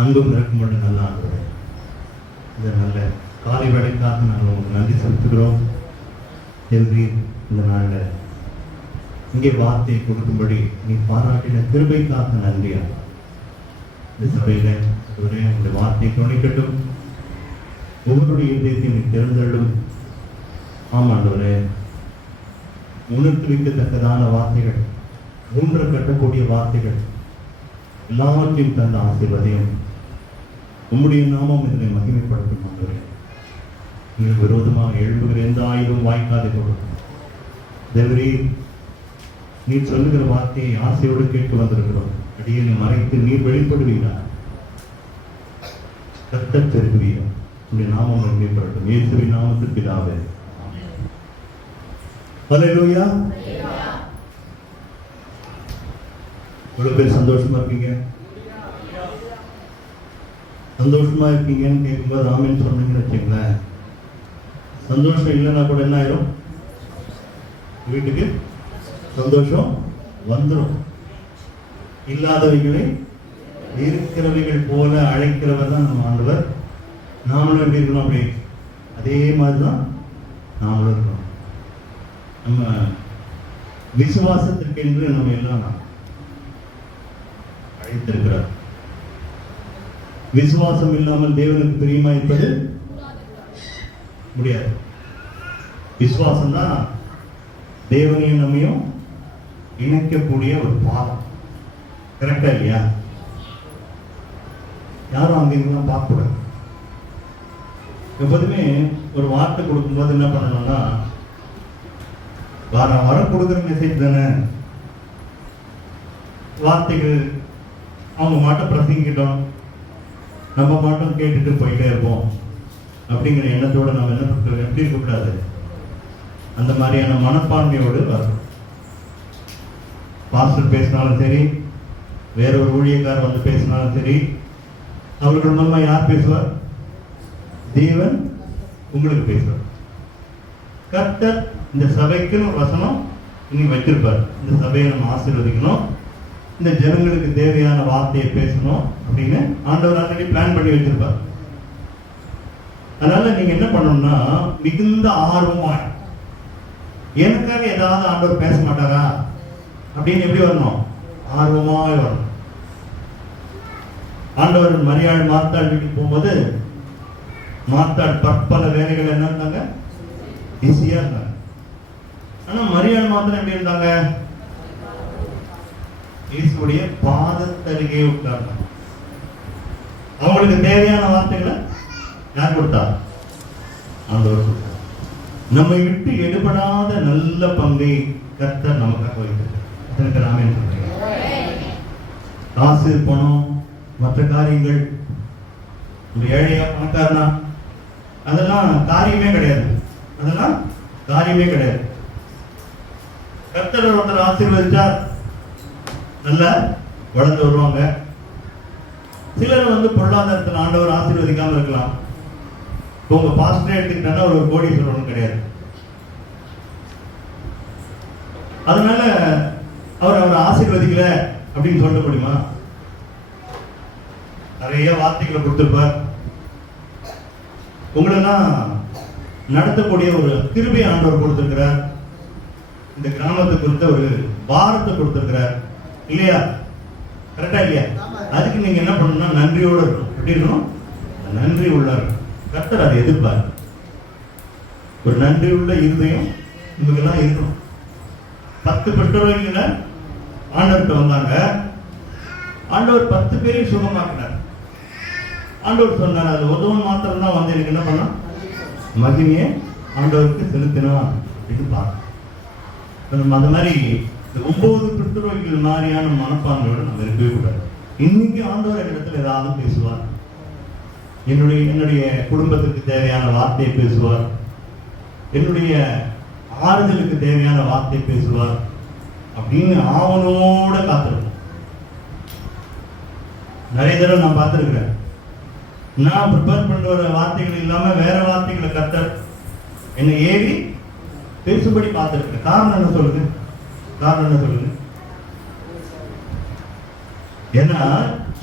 அன்பும் இருக்கும்படி நல்ல ஆண்டவரே, இந்த நல்ல காலை வேலைக்காக நாங்கள் உங்களுக்கு நன்றி செலுத்துகிறோம். இந்த நாளில் இங்கே வார்த்தையை கொடுக்கும்படி நீ பாராட்டின கிருபைக்காக நன்றியா. இந்த சபையில் இந்த வார்த்தையை கவனிக்கட்டும், ஒவ்வொருடைய இதயத்தையும் நீ திறந்தள்ளும். ஆமாண்டவரே, உணர்த்து வைக்கத்தக்கதான வார்த்தைகள், ஊன்ற கட்டக்கூடிய வார்த்தைகள் எல்லாவற்றையும் தந்த ஆசீர்வாதம் உம்முடைய நாமம் இதனை மகிமைப்படுத்தும். ஆண்டவரே, நீங்கள் விரோதமாக எழும்புகிற எந்த ஆயுதம் வாய்க்காதே கொடுக்கும். தேவரே, நீ சொல்லுகிற வார்த்தையை ஆசையோடு கேட்டு வந்திருக்கிறோம். அடியை மறைத்து நீர் வெளிப்படுவீரா, கர்த்தர் பெருகுவீரா. உடைய நாமம் மகிமைப்படட்டும். இயேசுவின் நாமத்தில் பிதாவே, ஹல்லேலூயா. எவ்வளவு பேர் சந்தோஷமா இருக்கீங்க? சந்தோஷமா இருக்கீங்கன்னு கேட்கும்போது ஆமென் சொன்னீங்கன்னு வச்சுங்களேன். சந்தோஷம் இல்லைன்னா கூட என்ன ஆயிரும்? வீட்டுக்கு சந்தோஷம் வந்துடும். இல்லாதவைகளை இருக்கிறவைகள் போல அழைக்கிறவர் தான் நம்ம ஆண்டவர். நாமளும் எப்படி இருக்கணும்? அப்படி அதே மாதிரிதான் நாமளும் இருக்கணும். நம்ம விசுவாசத்திற்கு என்று நம்ம எல்லாம் அழைத்திருக்கிறார். விசுவாசம் இல்லாமல் தேவனுக்கு பிரியமா இருப்பது முடியாது. விசுவாசம் தான் தேவனையும் நம்மையும் இணைக்கக்கூடிய ஒரு பாலம். கரெக்டா இல்லையா? யாரும் அங்கெல்லாம் பார்க்க கூடாது. எப்போதுமே ஒரு வார்த்தை கொடுக்கும்போது என்ன பண்ணணும்னா, வரம் கொடுக்குற மெசேஜ் தானே, வார்த்தைகள் அவங்க மாட்டம் பிரசங்கிக்கிட்டோம், நம்ம மாட்டம் கேட்டுட்டு போயிட்டே இருப்போம் அப்படிங்கிற எண்ணத்தோட நம்ம என்ன எப்படி இருக்கக்கூடாது? அந்த மாதிரியான மனப்பான்மையோடு வரும். பாஸ்டர் பேசினாலும் சரி, வேற ஒரு ஊழியக்காரர் வந்து பேசினாலும் சரி, அவர்கள் மூலமா யார் பேசுவார்? தேவன் உங்களுக்கு பேசுவார். கர்த்தர் இந்த சபைக்குன்னு வசனம் இனி வச்சிருப்பார். இந்த சபையை நம்ம ஆசீர்வதிக்கணும், இந்த ஜனங்களுக்கு தேவையான வார்த்தையை பேசணும் அப்படின்னு ஆண்டவர் ஆல்ரெடி பிளான் பண்ணி வச்சிருப்பார். அதனால நீங்க என்ன பண்ணணும்னா, மிகுந்த ஆர்வமா, எனக்காக ஏதாவது ஆண்டவர் பேச மாட்டாரா அப்படின்னு எப்படி வரணும்? ஆர்வமாய் வரணும். ஆண்டவர் மரியாள் மார்த்தாள் வீட்டுக்கு போகும்போது, மார்த்தாள் பற்பல வேலைகள் என்ன இருந்தாங்க, பிஸியா இருந்தாங்க. ஆனா மரியாள் மாத்திரம் எப்படி இருந்தாங்க? இயேசுடைய பாதத்தருகே உட்கார்ந்தாங்க. அவங்களுக்கு தேவையான வார்த்தைகளை யார் கொடுத்தா? ஆண்டவர் கொடுத்தார். நம்மை விட்டு எடுபடாத நல்ல பங்கை கர்த்தர் நமக்காக வைத்திருக்கிறார். நாமே காசு, பணம், மற்ற காரியங்கள், ஏழையா பணக்காரனா, அதெல்லாம் காரியமே கிடையாது. அதெல்லாம் காரியமே கிடையாது. கர்த்தர் ஒருத்தர் ஆசீர்வதிச்சார், நல்ல வளர்ந்து வருவாங்க. சிலர் வந்து பொருளாதாரத்தில் ஆண்டவர் ஆசீர்வதிக்காம இருக்கலாம். உங்க பாஸ்டர் எடுத்துக்கிட்டா ஒரு கோடீஸ்வரன் கிடையாது. அதனால அவர் ஆசீர்வதிக்கல அப்படின்னு சொல்ல முடியுமா? நிறைய வார்த்தைகளை கொடுத்திருப்பார். உங்களெல்லாம் நடத்தக்கூடிய ஒரு கிருபை ஆண்டவர் கொடுத்திருக்கிறார். இந்த கிராமத்தை குறித்த ஒரு பாரத்தை கொடுத்திருக்கிறார் இல்லையா? கரெக்டா இல்லையா? அதுக்கு நீங்க என்ன பண்ணணும்னா நன்றியோடு இருக்கணும். எப்படி இருக்கணும்? நன்றி உள்ளார். கர்த்தர் அதை எதிர்ப்பார். ஒரு நன்றி உள்ள இருதயம் உங்களுக்கெல்லாம் இருக்கணும். 10 பெற்றோர்களை ஆண்டவர்கிட்ட வந்தாங்க. ஆண்டவர் 10 பேரையும் சுகமாக்கினார். ஆண்டவர் சொன்னார், அது உதவன் மாத்திரம் தான் வந்து எனக்கு என்ன பண்ணா, மகிமையை ஆண்டவருக்கு செலுத்தினா அப்படின்னு பார்க்கணும். அந்த மாதிரி 9 பெற்றோர்கள் மாதிரியான மனப்பான்மையோடு நம்ம இருக்கவே கூடாது. இன்னைக்கு ஆண்டவர் இடத்துல ஏதாவது பேசுவார், என்னுடைய குடும்பத்துக்கு தேவையான வார்த்தையை பேசுவார், என்னுடைய ஆறுதலுக்கு தேவையான வார்த்தை பேசுவார் அப்படின்னு ஆவனோட காத்திருக்கும். நிறைய தடவை நான் பார்த்திருக்கிறேன். நான் ப்ரிப்பேர் பண்ண வர வார்த்தைகள் இல்லாம வேற வார்த்தைகளை கர்த்தர் என்னை ஏறி பேசும்படி பார்த்திருக்கிறேன். காரணம் என்ன சொல்லுங்க? காரணம் என்ன சொல்லுங்க? ஏன்னா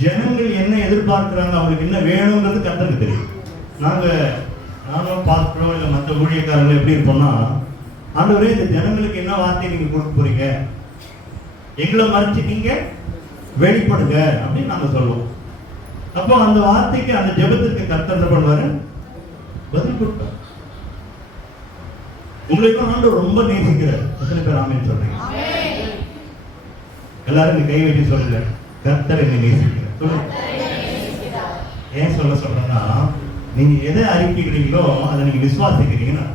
ஜனங்கள் என்ன எதிர்பார்க்கிறாங்க, அவங்களுக்கு என்ன வேணுங்கிறது கர்த்தருக்கு தெரியும். நானும் பாஸ்டரோ இல்லை மற்ற ஊழியக்காரங்க எப்படி இருப்போம்னா, ஆண்டவரே இந்த ஜனங்களுக்கு என்ன வார்த்தை நீங்க கொடுக்க போறீங்க, எங்களை மறைச்சு நீங்க வெளிப்படுங்க அப்படின்னு நாங்க சொல்லுவோம். அப்போ அந்த வார்த்தைக்கு, அந்த ஜெபத்திற்கு கர்த்தர் என்ன பண்ணுவாரு, பதில் கொடுப்பார். உங்களுக்கு ஆண்டவர் ரொம்ப நேசிக்கிறார். எத்தனை பேர் ஆமென் சொல்றீங்க? எல்லாரும் கை வச்சு சொல்லுங்க, கர்த்தர் என்னை நேசிக்கிறார் சொல்லுங்க. ஏன் சொல்றேன்னா, நீங்க எதை அறிக்கைக்கிறீங்களோ அதை நீங்க விசுவாசிக்கிறீங்கன்னா,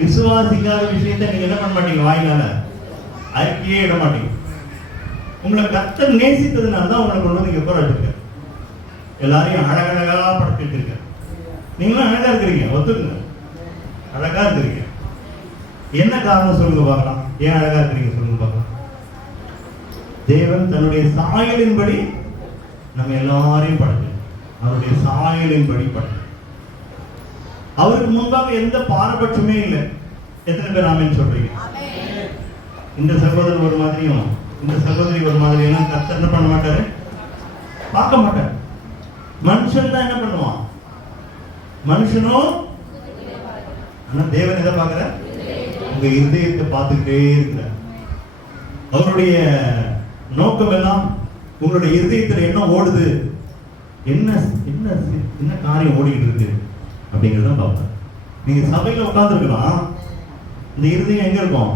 விசுவாசிக்காத விஷயத்தை நீங்க என்ன பண்ண மாட்டீங்க, வாயினால அறிக்கையே இட மாட்டீங்க. உங்களை கர்த்தர் நேசித்ததுனால தான் உங்களை கொண்டு வந்து இங்க உட்கார வச்சிருக்க. எல்லாரையும் அழகழகா படுத்திட்டு இருக்க. நீங்களும் அழகா இருக்கிறீங்க, ஒத்துக்குங்க, அழகா இருக்கிறீங்க. என்ன காரணம் சொல்லுங்க பார்க்கலாம், ஏன் அழகா இருக்கிறீங்க சொல்லுங்க பார்க்கலாம். தேவன் தன்னுடைய சாயலின்படி நம்ம எல்லாரையும் படைச்சு, அவருடைய சாயலின்படி படைச்சு, அவருக்கு முன்பாக எந்த பாரபட்சமே இல்லை. எத்தனை பேர் ஆமென் சொல்றீங்க? இந்த சகோதரர் ஒரு மாதிரியும் இந்த சகோதரி ஒரு மாதிரி எல்லாம் கர்த்தர் என்ன பண்ண மாட்டாரு, பார்க்க மாட்டாரு. மனுஷன் தான் என்ன பண்ணுவான், மனுஷனும். ஆனா தேவன் எதை பார்க்கிற, உங்க இருதயத்தை பார்த்துக்கிட்டே இருக்கிற. அவருடைய நோக்கம் எல்லாம் உங்களுடைய இருதயத்தில் என்ன ஓடுது, என்ன என்ன என்ன காரியம் ஓடிட்டு இருக்கு அப்படிங்கிறத பார்ப்பேன். நீங்க சபையில உட்கார்ந்துருக்கலாம், இந்த இருதயம் எங்க இருக்கும்,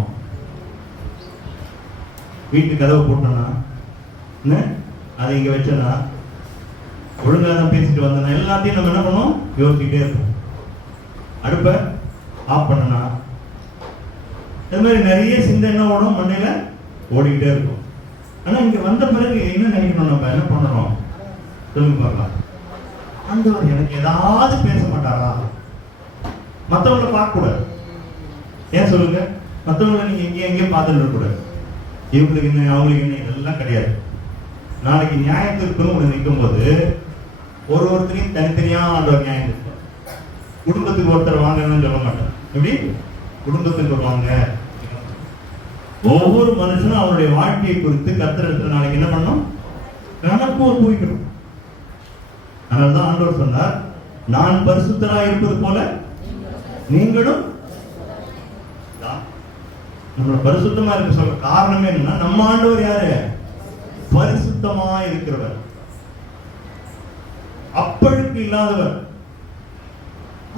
வீட்டு கதவை போட்டோம்னா அதை இங்க வச்சோன்னா, ஒழுங்கா தான் பேசிட்டு வந்தோம்னா எல்லாத்தையும் நம்ம என்ன பண்ணோம், யோசிச்சுட்டே இருப்போம். அடுப்ப ஆஃப் பண்ணனா இது மாதிரி நிறைய சிந்தனை ஓடும், மண்டையில ஓடிக்கிட்டே இருக்கும். ஆனா இங்க வந்த பிறகு என்ன நினைக்கணும், நம்ம என்ன பண்ணணும் சொல்லுங்க பார்க்கலாம். ஆண்டவர் எனக்கு ஏதாவது பேச மாட்டாரா, மற்றவங்களை பார்க்க கூடாது. ஏன் சொல்லுங்க, மற்றவங்களை நீங்க எங்கேயும் பார்த்துட்டு இருக்க கூடாது. இவங்களுக்கு என்ன அவங்களுக்கு என்ன இதெல்லாம் கிடையாது. நாளைக்கு நியாயத்திற்குன்னு ஒன்று நிற்கும் போது ஒருத்தரையும் தனித்தனியா ஆண்டவர் நியாயம் இருப்பார். குடும்பத்துக்கு ஒருத்தர் வாங்கன்னு சொல்ல மாட்டார். எப்படி குடும்பத்துக்கு வாங்க, ஒவ்வொரு மனுஷனும் அவருடைய வாழ்க்கையை குறித்து கர்த்தர் நாளைக்கு என்ன பண்ணணும், கணக்கு போய்க்கணும். அதனால்தான் ஆண்டவர் சொன்னார், நான் பரிசுத்தராய் இருப்பது போல நீங்களும். நம்மள பரிசுத்தமா இருக்க சொல்ற காரணமே என்னன்னா, நம்ம ஆண்டவர் யாரு, பரிசுத்தமா இருக்கிறவர், அப்பழுக்கு இல்லாதவர்.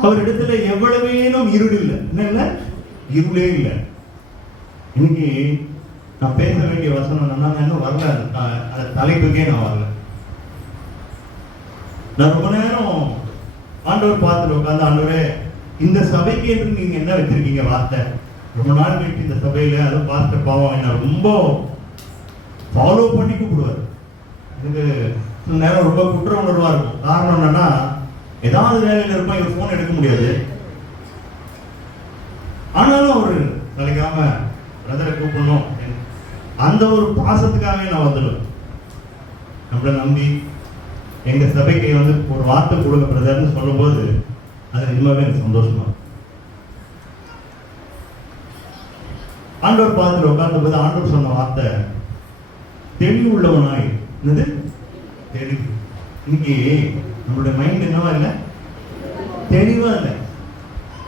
அவரிடத்துல எவ்வளவேனும் இருள் இல்லை. என்ன இல்லை, இருளே இல்லை. இன்னைக்கு நான் பேச வேண்டிய வசனம் நான் இன்னும் வரல, அந்த தலைப்புக்கே நான் வரல. நான் ரொம்ப நேரம் ஆண்டவர் பார்த்துட்டு உட்காந்து, ஆண்டவரே இந்த சபைக்கு என்று நீங்க என்ன வச்சிருக்கீங்க வார்த்தை, ரொம்ப நாள் கழிச்சு இந்த சபையில, அதுவும் பாஸ்டர் பாவம் என்ன ரொம்ப ஃபாலோ பண்ணி கூப்பிடுவார். எனக்கு சில நேரம் ரொம்ப குற்ற உணர்வா இருக்கும். காரணம் என்னன்னா, ஏதாவது வேலையில இருப்போம், இவர் போன் எடுக்க முடியாது. ஆனாலும் அவரு தலைக்காம பிரதரை கூப்பிடணும், அந்த ஒரு பாசத்துக்காகவே நான் வந்துடுவேன். நம்மளை நம்பி எங்க சபைக்கு வந்து ஒரு வார்த்தை கொடுங்க பிரதர்னு சொல்லும் போது அது நிஜமாவே எனக்கு சந்தோஷமா. ஆண்டவர் பார்த்துட்டு உட்கார்ந்த போது ஆண்டவர் சொன்ன வார்த்தை, தெளிவு உள்ளவனாய். என்னது தெளிவு? இன்னைக்கு நம்மளுடைய மைண்ட் என்னவா இல்லை, தெளிவா இல்லை.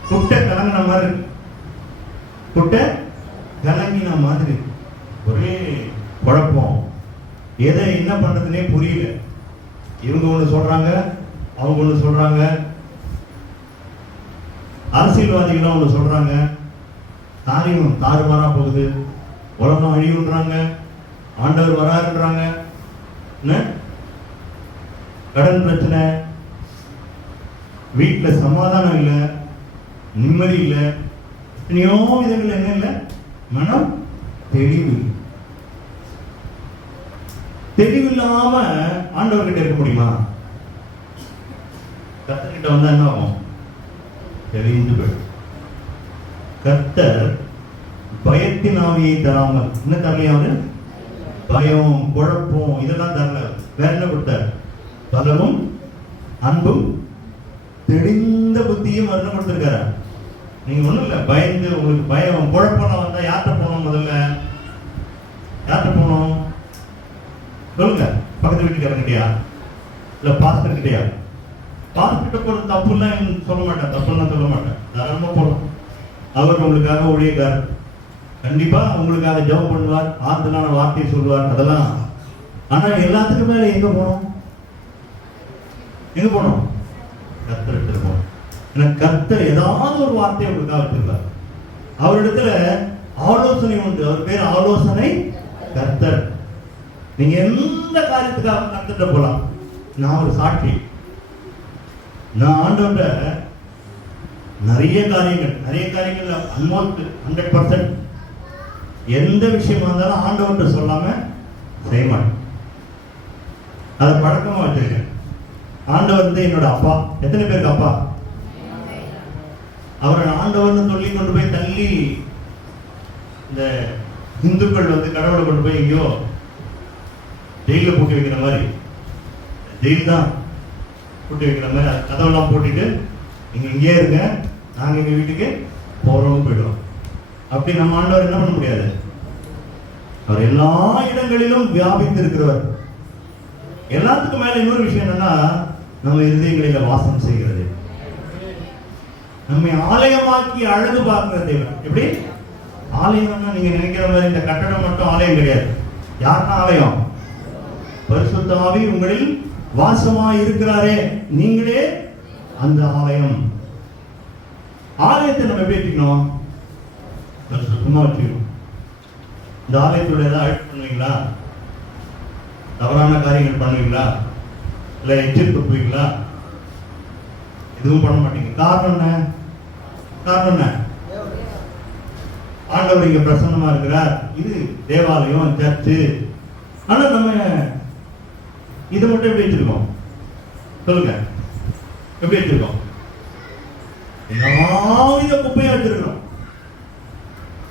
குட்டை கலங்கின மாதிரி, குட்டை கலங்கின மாதிரி, ஒரே குழப்பம், எதை என்ன பண்றதுன்னே புரியல. இவங்க ஒண்ணு சொல்றாங்க, அவங்க ஒண்ணு சொல்றாங்க, அரசியல்வாதிகள் ஒண்ணு சொல்றாங்க, காரியம் தாறுமாறா போகுது, உலகம் அழிவுன்றாங்க, ஆண்டவர் வராருன்றாங்க, கடன் பிரச்சனை, வீட்டுல சமாதானம் இல்லை, நிம்மதி இல்லை, எத்தனையோ விதங்கள் என்ன இல்லை, மனம் தெளிவு. தெளிவில்லாம ஆண்டவர்கிட்ட இருக்க முடியுமா? கர்த்தர்கிட்ட வந்தா என்ன ஆகும், தெளிந்து போயிடும். கர்த்தர் பயத்தின் ஆவியை தராமல், என்ன தரலையாவது, பயம் குழப்பம் இதெல்லாம் தரல. வேற என்ன கொடுத்தார், பலமும் அன்பும் தெளிந்த புத்தியும் மரணம் கொடுத்திருக்காரு. நீங்க ஒண்ணும் இல்ல, பயந்து உங்களுக்கு பயம் குழப்பம் வந்தா யார்கிட்ட போகணும், முதல்ல யார்கிட்ட போகணும், சொல்லுங்க. பக்கத்து வீட்டுக்காரங்கிட்டயா இல்ல பாஸ்டர் கிட்டயா? பாஸ்டர் போறது தப்பு எல்லாம் சொல்ல மாட்டேன், தப்புலாம் சொல்ல மாட்டேன், தாராளமா போகலாம். அவர் உங்களுக்காக ஊழியக்காரர், கண்டிப்பா உங்களுக்காக ஜெபம் பண்ணுவார், ஆறுதலான வார்த்தையை சொல்லுவார், அதெல்லாம். ஆனா எல்லாத்துக்கும் மேல எங்க போனோம்? எங்க போனோம்? கர்த்தர் இடத்துல போனோம். ஏன்னா கர்த்தர் ஏதாவது ஒரு வார்த்தையை உங்களுக்காக வச்சிருக்கார். அவரிடத்துல ஆலோசனை உண்டு. அவர் பேர் ஆலோசனை கர்த்தர். நீங்க எந்த காரியத்துக்காக கர்த்தர்கிட்ட போலாம். நான் ஒரு சாட்சி. நான் ஆண்டவர்கிட்ட நிறைய காரியங்கள் ஆல்மோஸ்ட் 100% எந்த விஷயமா இருந்தாலும் ஆண்டவர்கிட்ட சொல்லாம செய்ய மாட்டேன். அதை பழக்கமா வச்சிருக்கேன். ஆண்டவர் வந்து என்னோட அப்பா. எத்தனை பேருக்கு அப்பா? அவரை ஆண்டவர்னு சொல்லி கொண்டு போய் தள்ளி இந்த இந்துக்கள் வந்து கடவுளை கொண்டு போய் எங்கேயோ ஜெயில போட்டு வைக்கிற மாதிரி, ஜெயில் தான் போட்டு வைக்கிற மாதிரி கதவெல்லாம் போட்டுட்டு நீங்க இங்கே இருங்க, நாங்க எங்க வீட்டுக்கு போறோம் போயிடுவோம். அப்படி நம்ம ஆண்டவர் என்ன பண்ண முடியாது. அவர் எல்லா இடங்களிலும் வியாபித்து இருக்கிறவர். எல்லாத்துக்கும் மேல இன்னொரு விஷயம் என்னன்னா, நம்ம இருதயங்களில வாசம் செய்கிறது, நம்மை ஆலயமாக்கி அழகு பார்க்கிற தேவன். எப்படி ஆலயம்னா நீங்க நினைக்கிற மாதிரி இந்த கட்டடம் மட்டும் ஆலயம் கிடையாது. யாருன்னா ஆலயம்? பரிசுத்த ஆவி உங்களில் வாசமாய் இருக்கிறாரே, நீங்களே அந்த ஆலயம். ஆலயத்தை நம்ம எப்படி வச்சுக்கணும்? சுத்தமா வச்சுக்கணும். இந்த ஆலயத்தோட ஏதாவது அழைப்பு பண்ணுவீங்களா? தவறான காரியங்கள் பண்ணுவீங்களா? இல்ல எச்சில் துப்புவீங்களா? எதுவும் பண்ண மாட்டீங்க. காரணம் என்ன? ஆண்டவர் இங்க பிரசன்னமா இருக்கிறார். இது தேவாலயம், சர்ச்சு. ஆனா நம்ம இதை மட்டும் எப்படி வச்சிருக்கோம்? சொல்லுங்க, எப்படி வச்சிருக்கோம்? எல்லா குப்பையும் வச்சிருக்கிறோம்.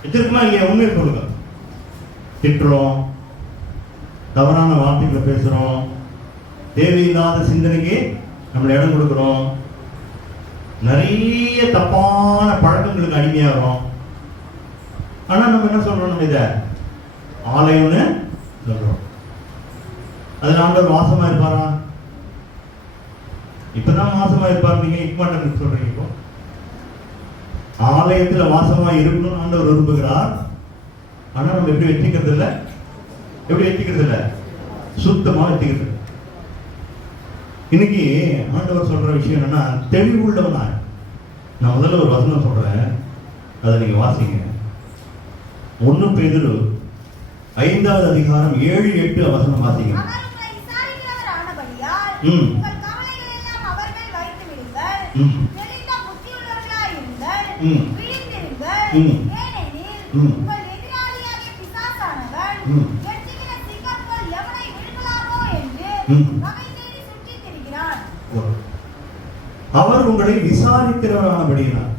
வச்சிருக்கோமா இல்லையா? உண்மையை சொல்லுங்க. திட்டுறோம், தவறான வார்த்தைகளை பேசுறோம், தேவையில்லாத சிந்தனைக்கு நம்மள இடம் கொடுக்கிறோம், நிறைய தப்பான பழக்கங்களுக்கு அடிமையாகிறோம். ஆனா நம்ம என்ன சொல்றோம்? நம்ம இத ஆலயம்னு சொல்றோம். அதுல ஆண்டவர் வாசமா இருப்பாரா? இப்பதான் வாசமா இருப்பார். நீங்க இப்ப சொல்றீங்க. இப்போ ஆலயத்துல வாசமா இருக்கணும்னு ஆண்டவர் விரும்புகிறார். ஆனா நம்ம எப்படி வச்சுக்கிறது இல்ல? எப்படி வச்சுக்கிறது இல்ல? சுத்தமா வச்சுக்கிறது. இன்னைக்கு ஆண்டவர் சொல்ற விஷயம் என்னன்னா, தெளிவுள்ளவனா. நான் முதல்ல ஒரு வசனம் சொல்றேன், அதை நீங்க வாசிங்க. 1 பேதுரு 5வது அதிகாரம் 7, 8 வசனம் வாசிங்க. அவர் உங்களை விசாரிக்கிறவரானபடியினால்.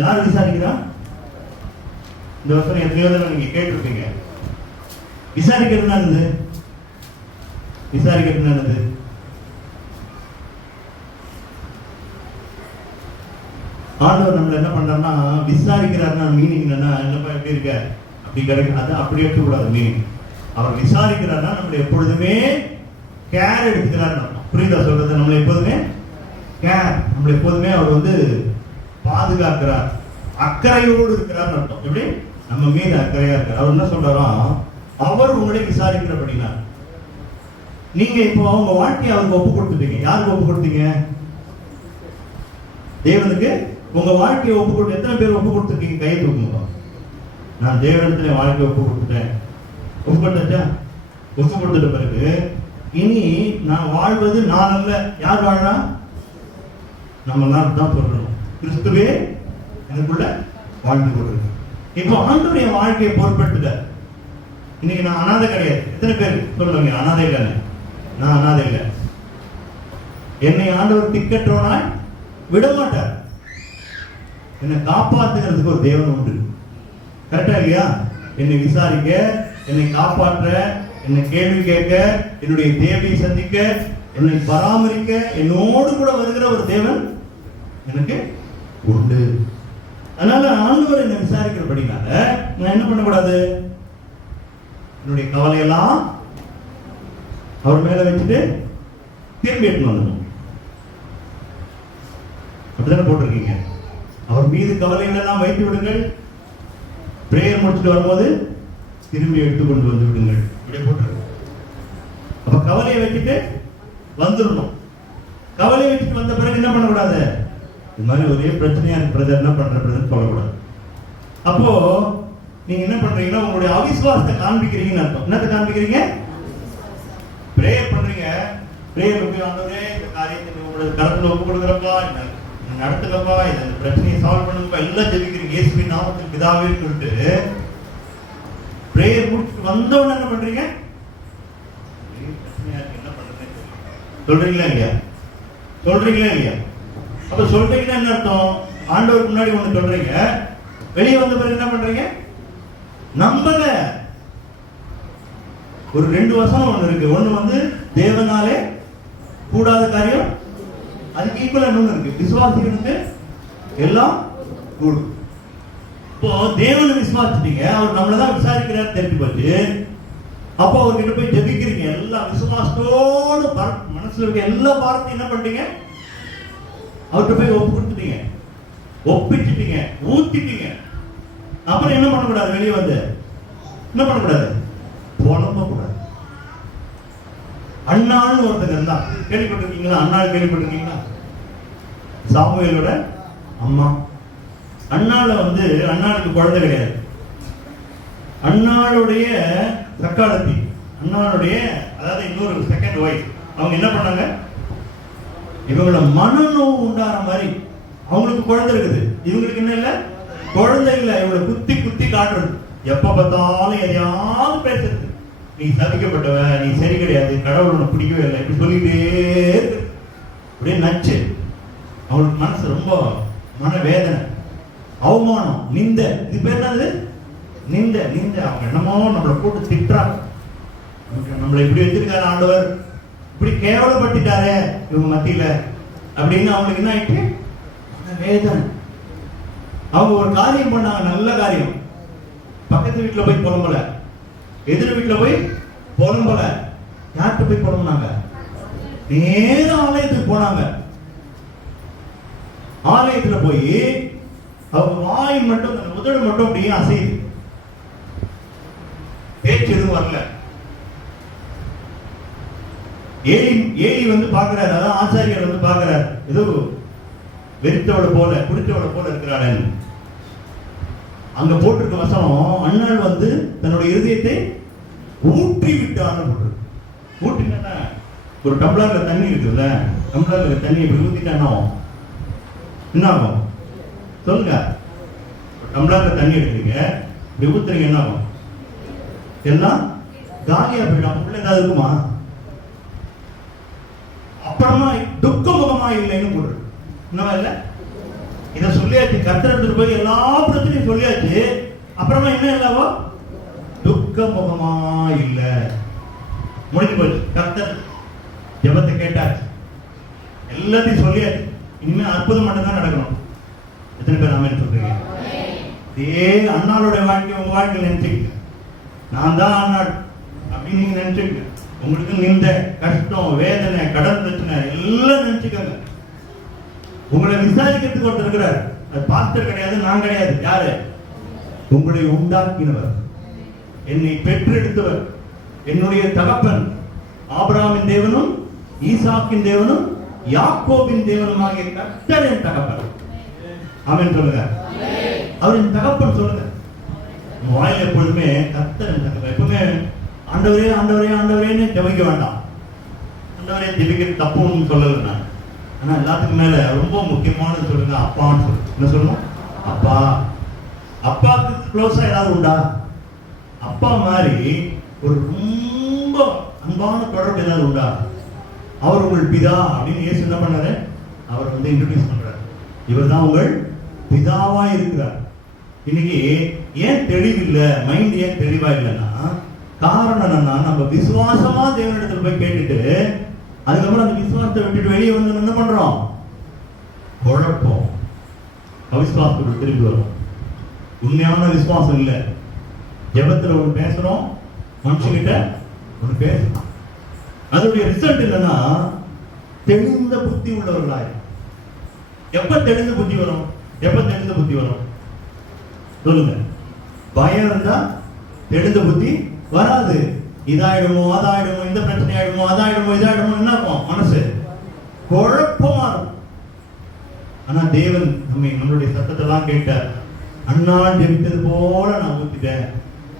யார் விசாரிக்கிறார்? இந்த வசனம் எத்தனையோ தடவை நீங்க கேட்டிருப்பீங்க. விசாரிக்கிறது என்னது? விசாரிக்கிறது என்னது? ஆண்டவர் நம்மள என்ன பண்றாருன்னா, விசாரிக்கிறாருன்னா மீனிங் என்னன்னா, என்னப்பா எப்படி இருக்க அப்படி கிடைக்கும், அது அப்படி எடுத்துக்கூடாது மீனிங். அவர் விசாரிக்கிறாருன்னா நம்மளை எப்பொழுதுமே கேர் எடுத்துக்கிறார். புரியுதா சொல்றது? நம்மளை எப்போதுமே கேர், நம்மளை எப்போதுமே அவர் வந்து பாதுகாக்கிறார், அக்கறையோடு இருக்கிறார் அர்த்தம். எப்படி? நம்ம மீது அக்கறையா இருக்கார். அவர் என்ன சொல்றாரா? அவர் உங்களை விசாரிக்கிறபடினா. நீங்க இப்போ உங்க வாழ்க்கையை அவருக்கு ஒப்பு கொடுத்துட்டீங்க. யாருக்கு ஒப்பு கொடுத்தீங்க? தேவனுக்கு உங்க வாழ்க்கையை ஒப்பு கொடுத்து. எத்தனை பேர் ஒப்பு கொடுத்துருக்கீங்க? கையை தூக்குங்க. நான் தேவனிடத்துல வாழ்க்கையை ஒப்பு கொடுத்துட்டேன். ஒப்பு கொடுத்தா? ஒப்பு கொடுத்துட்ட பிறகு இனி நான் வாழ்வது நான் அல்ல. யார் வாழ்றா? நம்ம தான் சொல்லணும், கிறிஸ்துவே எனக்குள்ள வாழ்ந்து கொண்டிருக்க. இப்போ ஆண்டவருடைய வாழ்க்கையை பொறுப்பெடுத்துட்ட. இன்னைக்கு நான் அனாதை கிடையாது. எத்தனை பேர் சொல்லுங்க அனாதை இல்லை? நான் அனாதை இல்லை. என்னை ஆண்டவர் திக்கற்றவனாய் விட மாட்டார். என்னை காப்பாத்துகிறதுக்கு ஒரு தேவன் உண்டு. கரெக்டா இல்லையா? என்னை விசாரிக்க, என்னை காப்பாற்ற, என்னை கேள்வி கேட்க, என்னுடைய தேவையை சந்திக்க, என்னை பராமரிக்க என்னோடு கூட வருகிற ஒரு தேவன் எனக்கு உண்டு. அதனால ஆண்டவர் என்னை விசாரிக்கிறபடினால நான் என்ன பண்ணக்கூடாது? என்னுடைய கவலையெல்லாம் அவர் மேல வச்சுட்டு திரும்பி எடுத்து வந்துடணும். அப்படித்தானே போட்டிருக்கீங்க. அவர் மீது கவலைகள் எல்லாம் வைத்து விடுங்கள், பிரேயர் முடிச்சுட்டு வரும்போது திரும்பி எடுத்து கொண்டு வந்து விடுங்கள். இப்படியே போட்டிருக்கு. அப்ப கவலையை வச்சுட்டு வந்துடணும். கவலையை வச்சுட்டு வந்த பிறகு என்ன பண்ணக்கூடாது? இது மாதிரி ஒரே பிரச்சனையா இருக்கு பிரதர், என்ன பண்றதுன்னு சொல்லக்கூடாது. அப்போ நீங்க என்ன பண்றீங்கன்னா உங்களுடைய அவிசுவாசத்தை காண்பிக்கிறீங்கன்னு அர்த்தம். என்னத்தை காண்பிக்கிறீங்க? பிரேயர் பண்றீங்க. பிரேயர் போய் ஆண்டவரே இந்த காரியத்தை உங்களுடைய கருத்துல ஒப்பு கொடுக்குறப்பா, நடத்துக்கப்பா, இந்த பிரச்சனையை சால்வ் பண்ணுங்கப்பா, எல்லாம் ஜெபிக்கிறீங்க இயேசுவின் நாமத்தில் பிதாவே சொல்லிட்டு பிரேயர் முடிச்சுட்டு வந்தவொடனே என்ன பண்றீங்க? பிரச்சனையா இருக்கு, என்ன பண்றதுன்னு சொல்றீங்களா இல்லையா? சொல்றீங்களா இல்லையா? அப்ப சொல்றீங்கன்னா என்ன அர்த்தம்? ஆண்டவருக்கு முன்னாடி ஒண்ணு சொல்றீங்க, வெளியே வந்த பிறகு என்ன பண்றீங்க? நம்பல. ஒரு 2 வசனம் ஒண்ணு இருக்கு. ஒண்ணு வந்து தேவனாலே கூடாத காரியம், அதுக்கு ஈக்குவலா இன்னொன்னு இருக்கு, விசுவாசிகளுக்கு எல்லாம் கூடும். இப்போ தேவனை விசுவாசிட்டீங்க, அவர் நம்மளதான் விசாரிக்கிறார் தெரிஞ்சு போச்சு. அப்போ அவர்கிட்ட போய் ஜெபிக்கிறீங்க, எல்லா விசுவாசத்தோடு மனசுல இருக்க எல்லா பாரத்தையும் என்ன பண்றீங்க? அவர்கிட்ட போய் ஒப்பு கொடுத்துட்டீங்க, ஒப்பிச்சுட்டீங்க, ஊத்திட்டீங்க. அப்புறம் என்ன பண்ணக்கூடாது? வெளியே வந்து என்ன பண்ணக்கூடாது? புலம்ப கூடாது. அண்ணான்னு ஒருத்தங்க இருந்தா, கேள்விப்பட்டிருக்கீங்களா? அண்ணாள் கேள்விப்பட்டிருக்கீங்களா? சாமுவேலோட அம்மா. அண்ணாள வந்து அண்ணாளுக்கு குழந்தை கிடையாது. அண்ணாளுடைய சக்காலத்தி, அண்ணாளுடைய அதாவது இன்னொரு செகண்ட் ஒய்ஃப், அவங்க என்ன பண்ணாங்க? இவங்கள மனநோவு உண்டான மாதிரி அவங்களுக்கு குழந்தை இருக்குது, இவங்களுக்கு என்ன இல்லை, குழந்தை இல்லை. இவங்களை குத்தி குத்தி காட்டுறது, எப்ப பார்த்தாலும் எதையாவது பேசுறது, நீ சதிக்கப்பட்டவ, நீ சரி கிடையாது, கடவுள் உன்னை பிடிக்கவே இல்லை, இப்படி சொல்லிட்டே இருக்கு. அப்படியே நச்சு. அவங்களுக்கு மனசு ரொம்ப மனவேதனை, அவமானம், நிந்த. இது பேர் என்னது? நிந்த. நிந்த. அவங்க என்னமோ நம்மளை போட்டு திட்டுறாங்க, நம்மளை இப்படி வச்சிருக்காரு ஆண்டவர், இப்படி கேவலப்பட்டுட்டாரே இவங்க மத்தியில அப்படின்னு அவங்களுக்கு என்ன ஆயிடுச்சு? வேதனை. அவங்க ஒரு காரியம் பண்ணாங்க, நல்ல காரியம். பக்கத்து வீட்டுல போய் புலம்பல, எதிர் வீட்டுல போய் புலம்பல. யார்கிட்ட போய் புலம்புனாங்க? நேரம் ஆலயத்துக்கு போனாங்க. ஆலயத்துல போய் அவங்க வாய் மட்டும், உதடு மட்டும் அப்படியே அசையுது, பேச்சு எதுவும் வரல. ஏலி வந்து பாக்குறாரு, அதான் ஆசாரியர் வந்து பாக்குறாரு, ஏதோ வெறித்தவளை போல குடித்தவளை போல இருக்கிறாள். அங்க போட்டிருக்க வசனம், அண்ணாள் வந்து தன்னுடைய இருதயத்தை ஊற்றி விட்டான்னு போட்டு. ஊற்றினா ஒரு டம்ளர்ல தண்ணி இருக்குல்ல, டம்ளர்ல தண்ணி இப்படி ஊத்திட்டானோ என்ன ஆகும்? சொல்லுங்க. டம்ளர்ல தண்ணி எடுக்கிறீங்க, இப்படி ஊத்துறீங்க, என்ன ஆகும்? எல்லாம் காலியா போயிடும். உள்ள ஏதாவது இருக்குமா? அப்புறமா துக்க முகமா இல்லைன்னு போடுறது. என்னவா இல்ல? இத சொல்லியாச்சு, கர்த்தர் எடுத்துட்டு போய் எல்லா பிரச்சனையும் சொல்லியாச்சு. அப்புறமா என்ன இல்லவோ? துக்க முகமா இல்ல. முடிஞ்சு போச்சு. கர்த்தர் ஜெபத்தை கேட்டாச்சு, எல்லாத்தையும் சொல்லியாச்சு. இனிமே அற்புதம் மட்டும் தான் நடக்கணும். எத்தனை பேர் ஆமென் சொல்றீங்க? இதே அண்ணாளுடைய வாழ்க்கை உங்க வாழ்க்கையில் நினைச்சுக்க, நான் தான் அண்ணாள் அப்படின்னு நீங்க நினைச்சுக்க. உங்களுக்கு நின்ற கஷ்டம், வேதனை, கடன் பிரச்சனை எல்லாம் நினைச்சுக்கங்க. உங்களை விசாரிக்கிறதுக்கு ஒருத்தர் இருக்கிறார். அது பாஸ்டர் கிடையாது, நான் கிடையாது. யாரு? உங்களை உண்டாக்கினவர், என்னை பெற்றெடுத்தவர், என்னுடைய தகப்பன், ஆபிரகாமின் தேவனும் ஈசாக்கின் தேவனும் யாக்கோபின் தேவனும் ஆகிய கர்த்தர் என் தகப்பன். ஆமென் சொல்லுங்க. அவரின் தகப்பன் சொல்லுங்க. வாயில எப்பொழுதுமே கர்த்தர் என் தகப்பன். எப்பவுமே ஆண்டவரே ஆண்டவரே ஆண்டவரேன்னு ஜெபிக்க வேண்டாம். ஆண்டவரே ஜெபிக்கிறது தப்புன்னு சொல்லல நான். ஆனா எல்லாத்துக்கும் மேல ரொம்ப முக்கியமானது சொல்லுங்க, அப்பான்னு சொல்லு. என்ன சொல்லணும்? அப்பா. அப்பாவுக்கு க்ளோஸா ஏதாவது உண்டா? அப்பா மாதிரி ஒரு ரொம்ப அன்பான தொடர்பு ஏதாவது உண்டா? அவர் உங்கள் பிதா அப்படின்னு இயேசு என்ன பண்ணாரு? அவர் வந்து இன்ட்ரோடியூஸ் பண்றாரு. இவர் தான் உங்கள் பிதாவா இருக்கிறார். இன்னைக்கு ஏன் தெளிவில்லை, மைண்ட் ஏன் தெளிவா இல்லைன்னா காரணம் என்னன்னா, நம்ம விசுவாசமா தேவனிடத்துல போய் கேட்டுட்டு அதுக்கப்புறம் அந்த விசுவாசத்தை விட்டுட்டு வெளியே வந்து என்ன பண்றோம்? குழப்பம். அவிசுவாசத்துக்கு திரும்பி வரும். உண்மையான விசுவாசம் இல்லை. ஜெபத்துல ஒன்று பேசுறோம், மனுஷங்கிட்ட ஒன்று பேசணும். அதோடைய ரிசல்ட் என்னன்னா தெளிந்த புத்தி உள்ளவர்களாய். எப்ப தெளிந்த புத்தி வரும்? எப்ப தெளிந்த புத்தி வரும் சொல்லுங்க. பயம் இருந்தா தெளிந்த புத்தி வராது. இதாயிடுமோ அதாயிடுமோ, இந்த பிரச்சனை ஆயிடுமோ அதாயிடுமோ இதாயிடுமோ என்ன மனசு குழப்பமா இருக்கும். ஆனா தேவன் நம்மளுடைய சத்தத்தெல்லாம் கேட்டார். அண்ணாள் ஜெபித்தது போல நான் ஊத்திட்டேன்.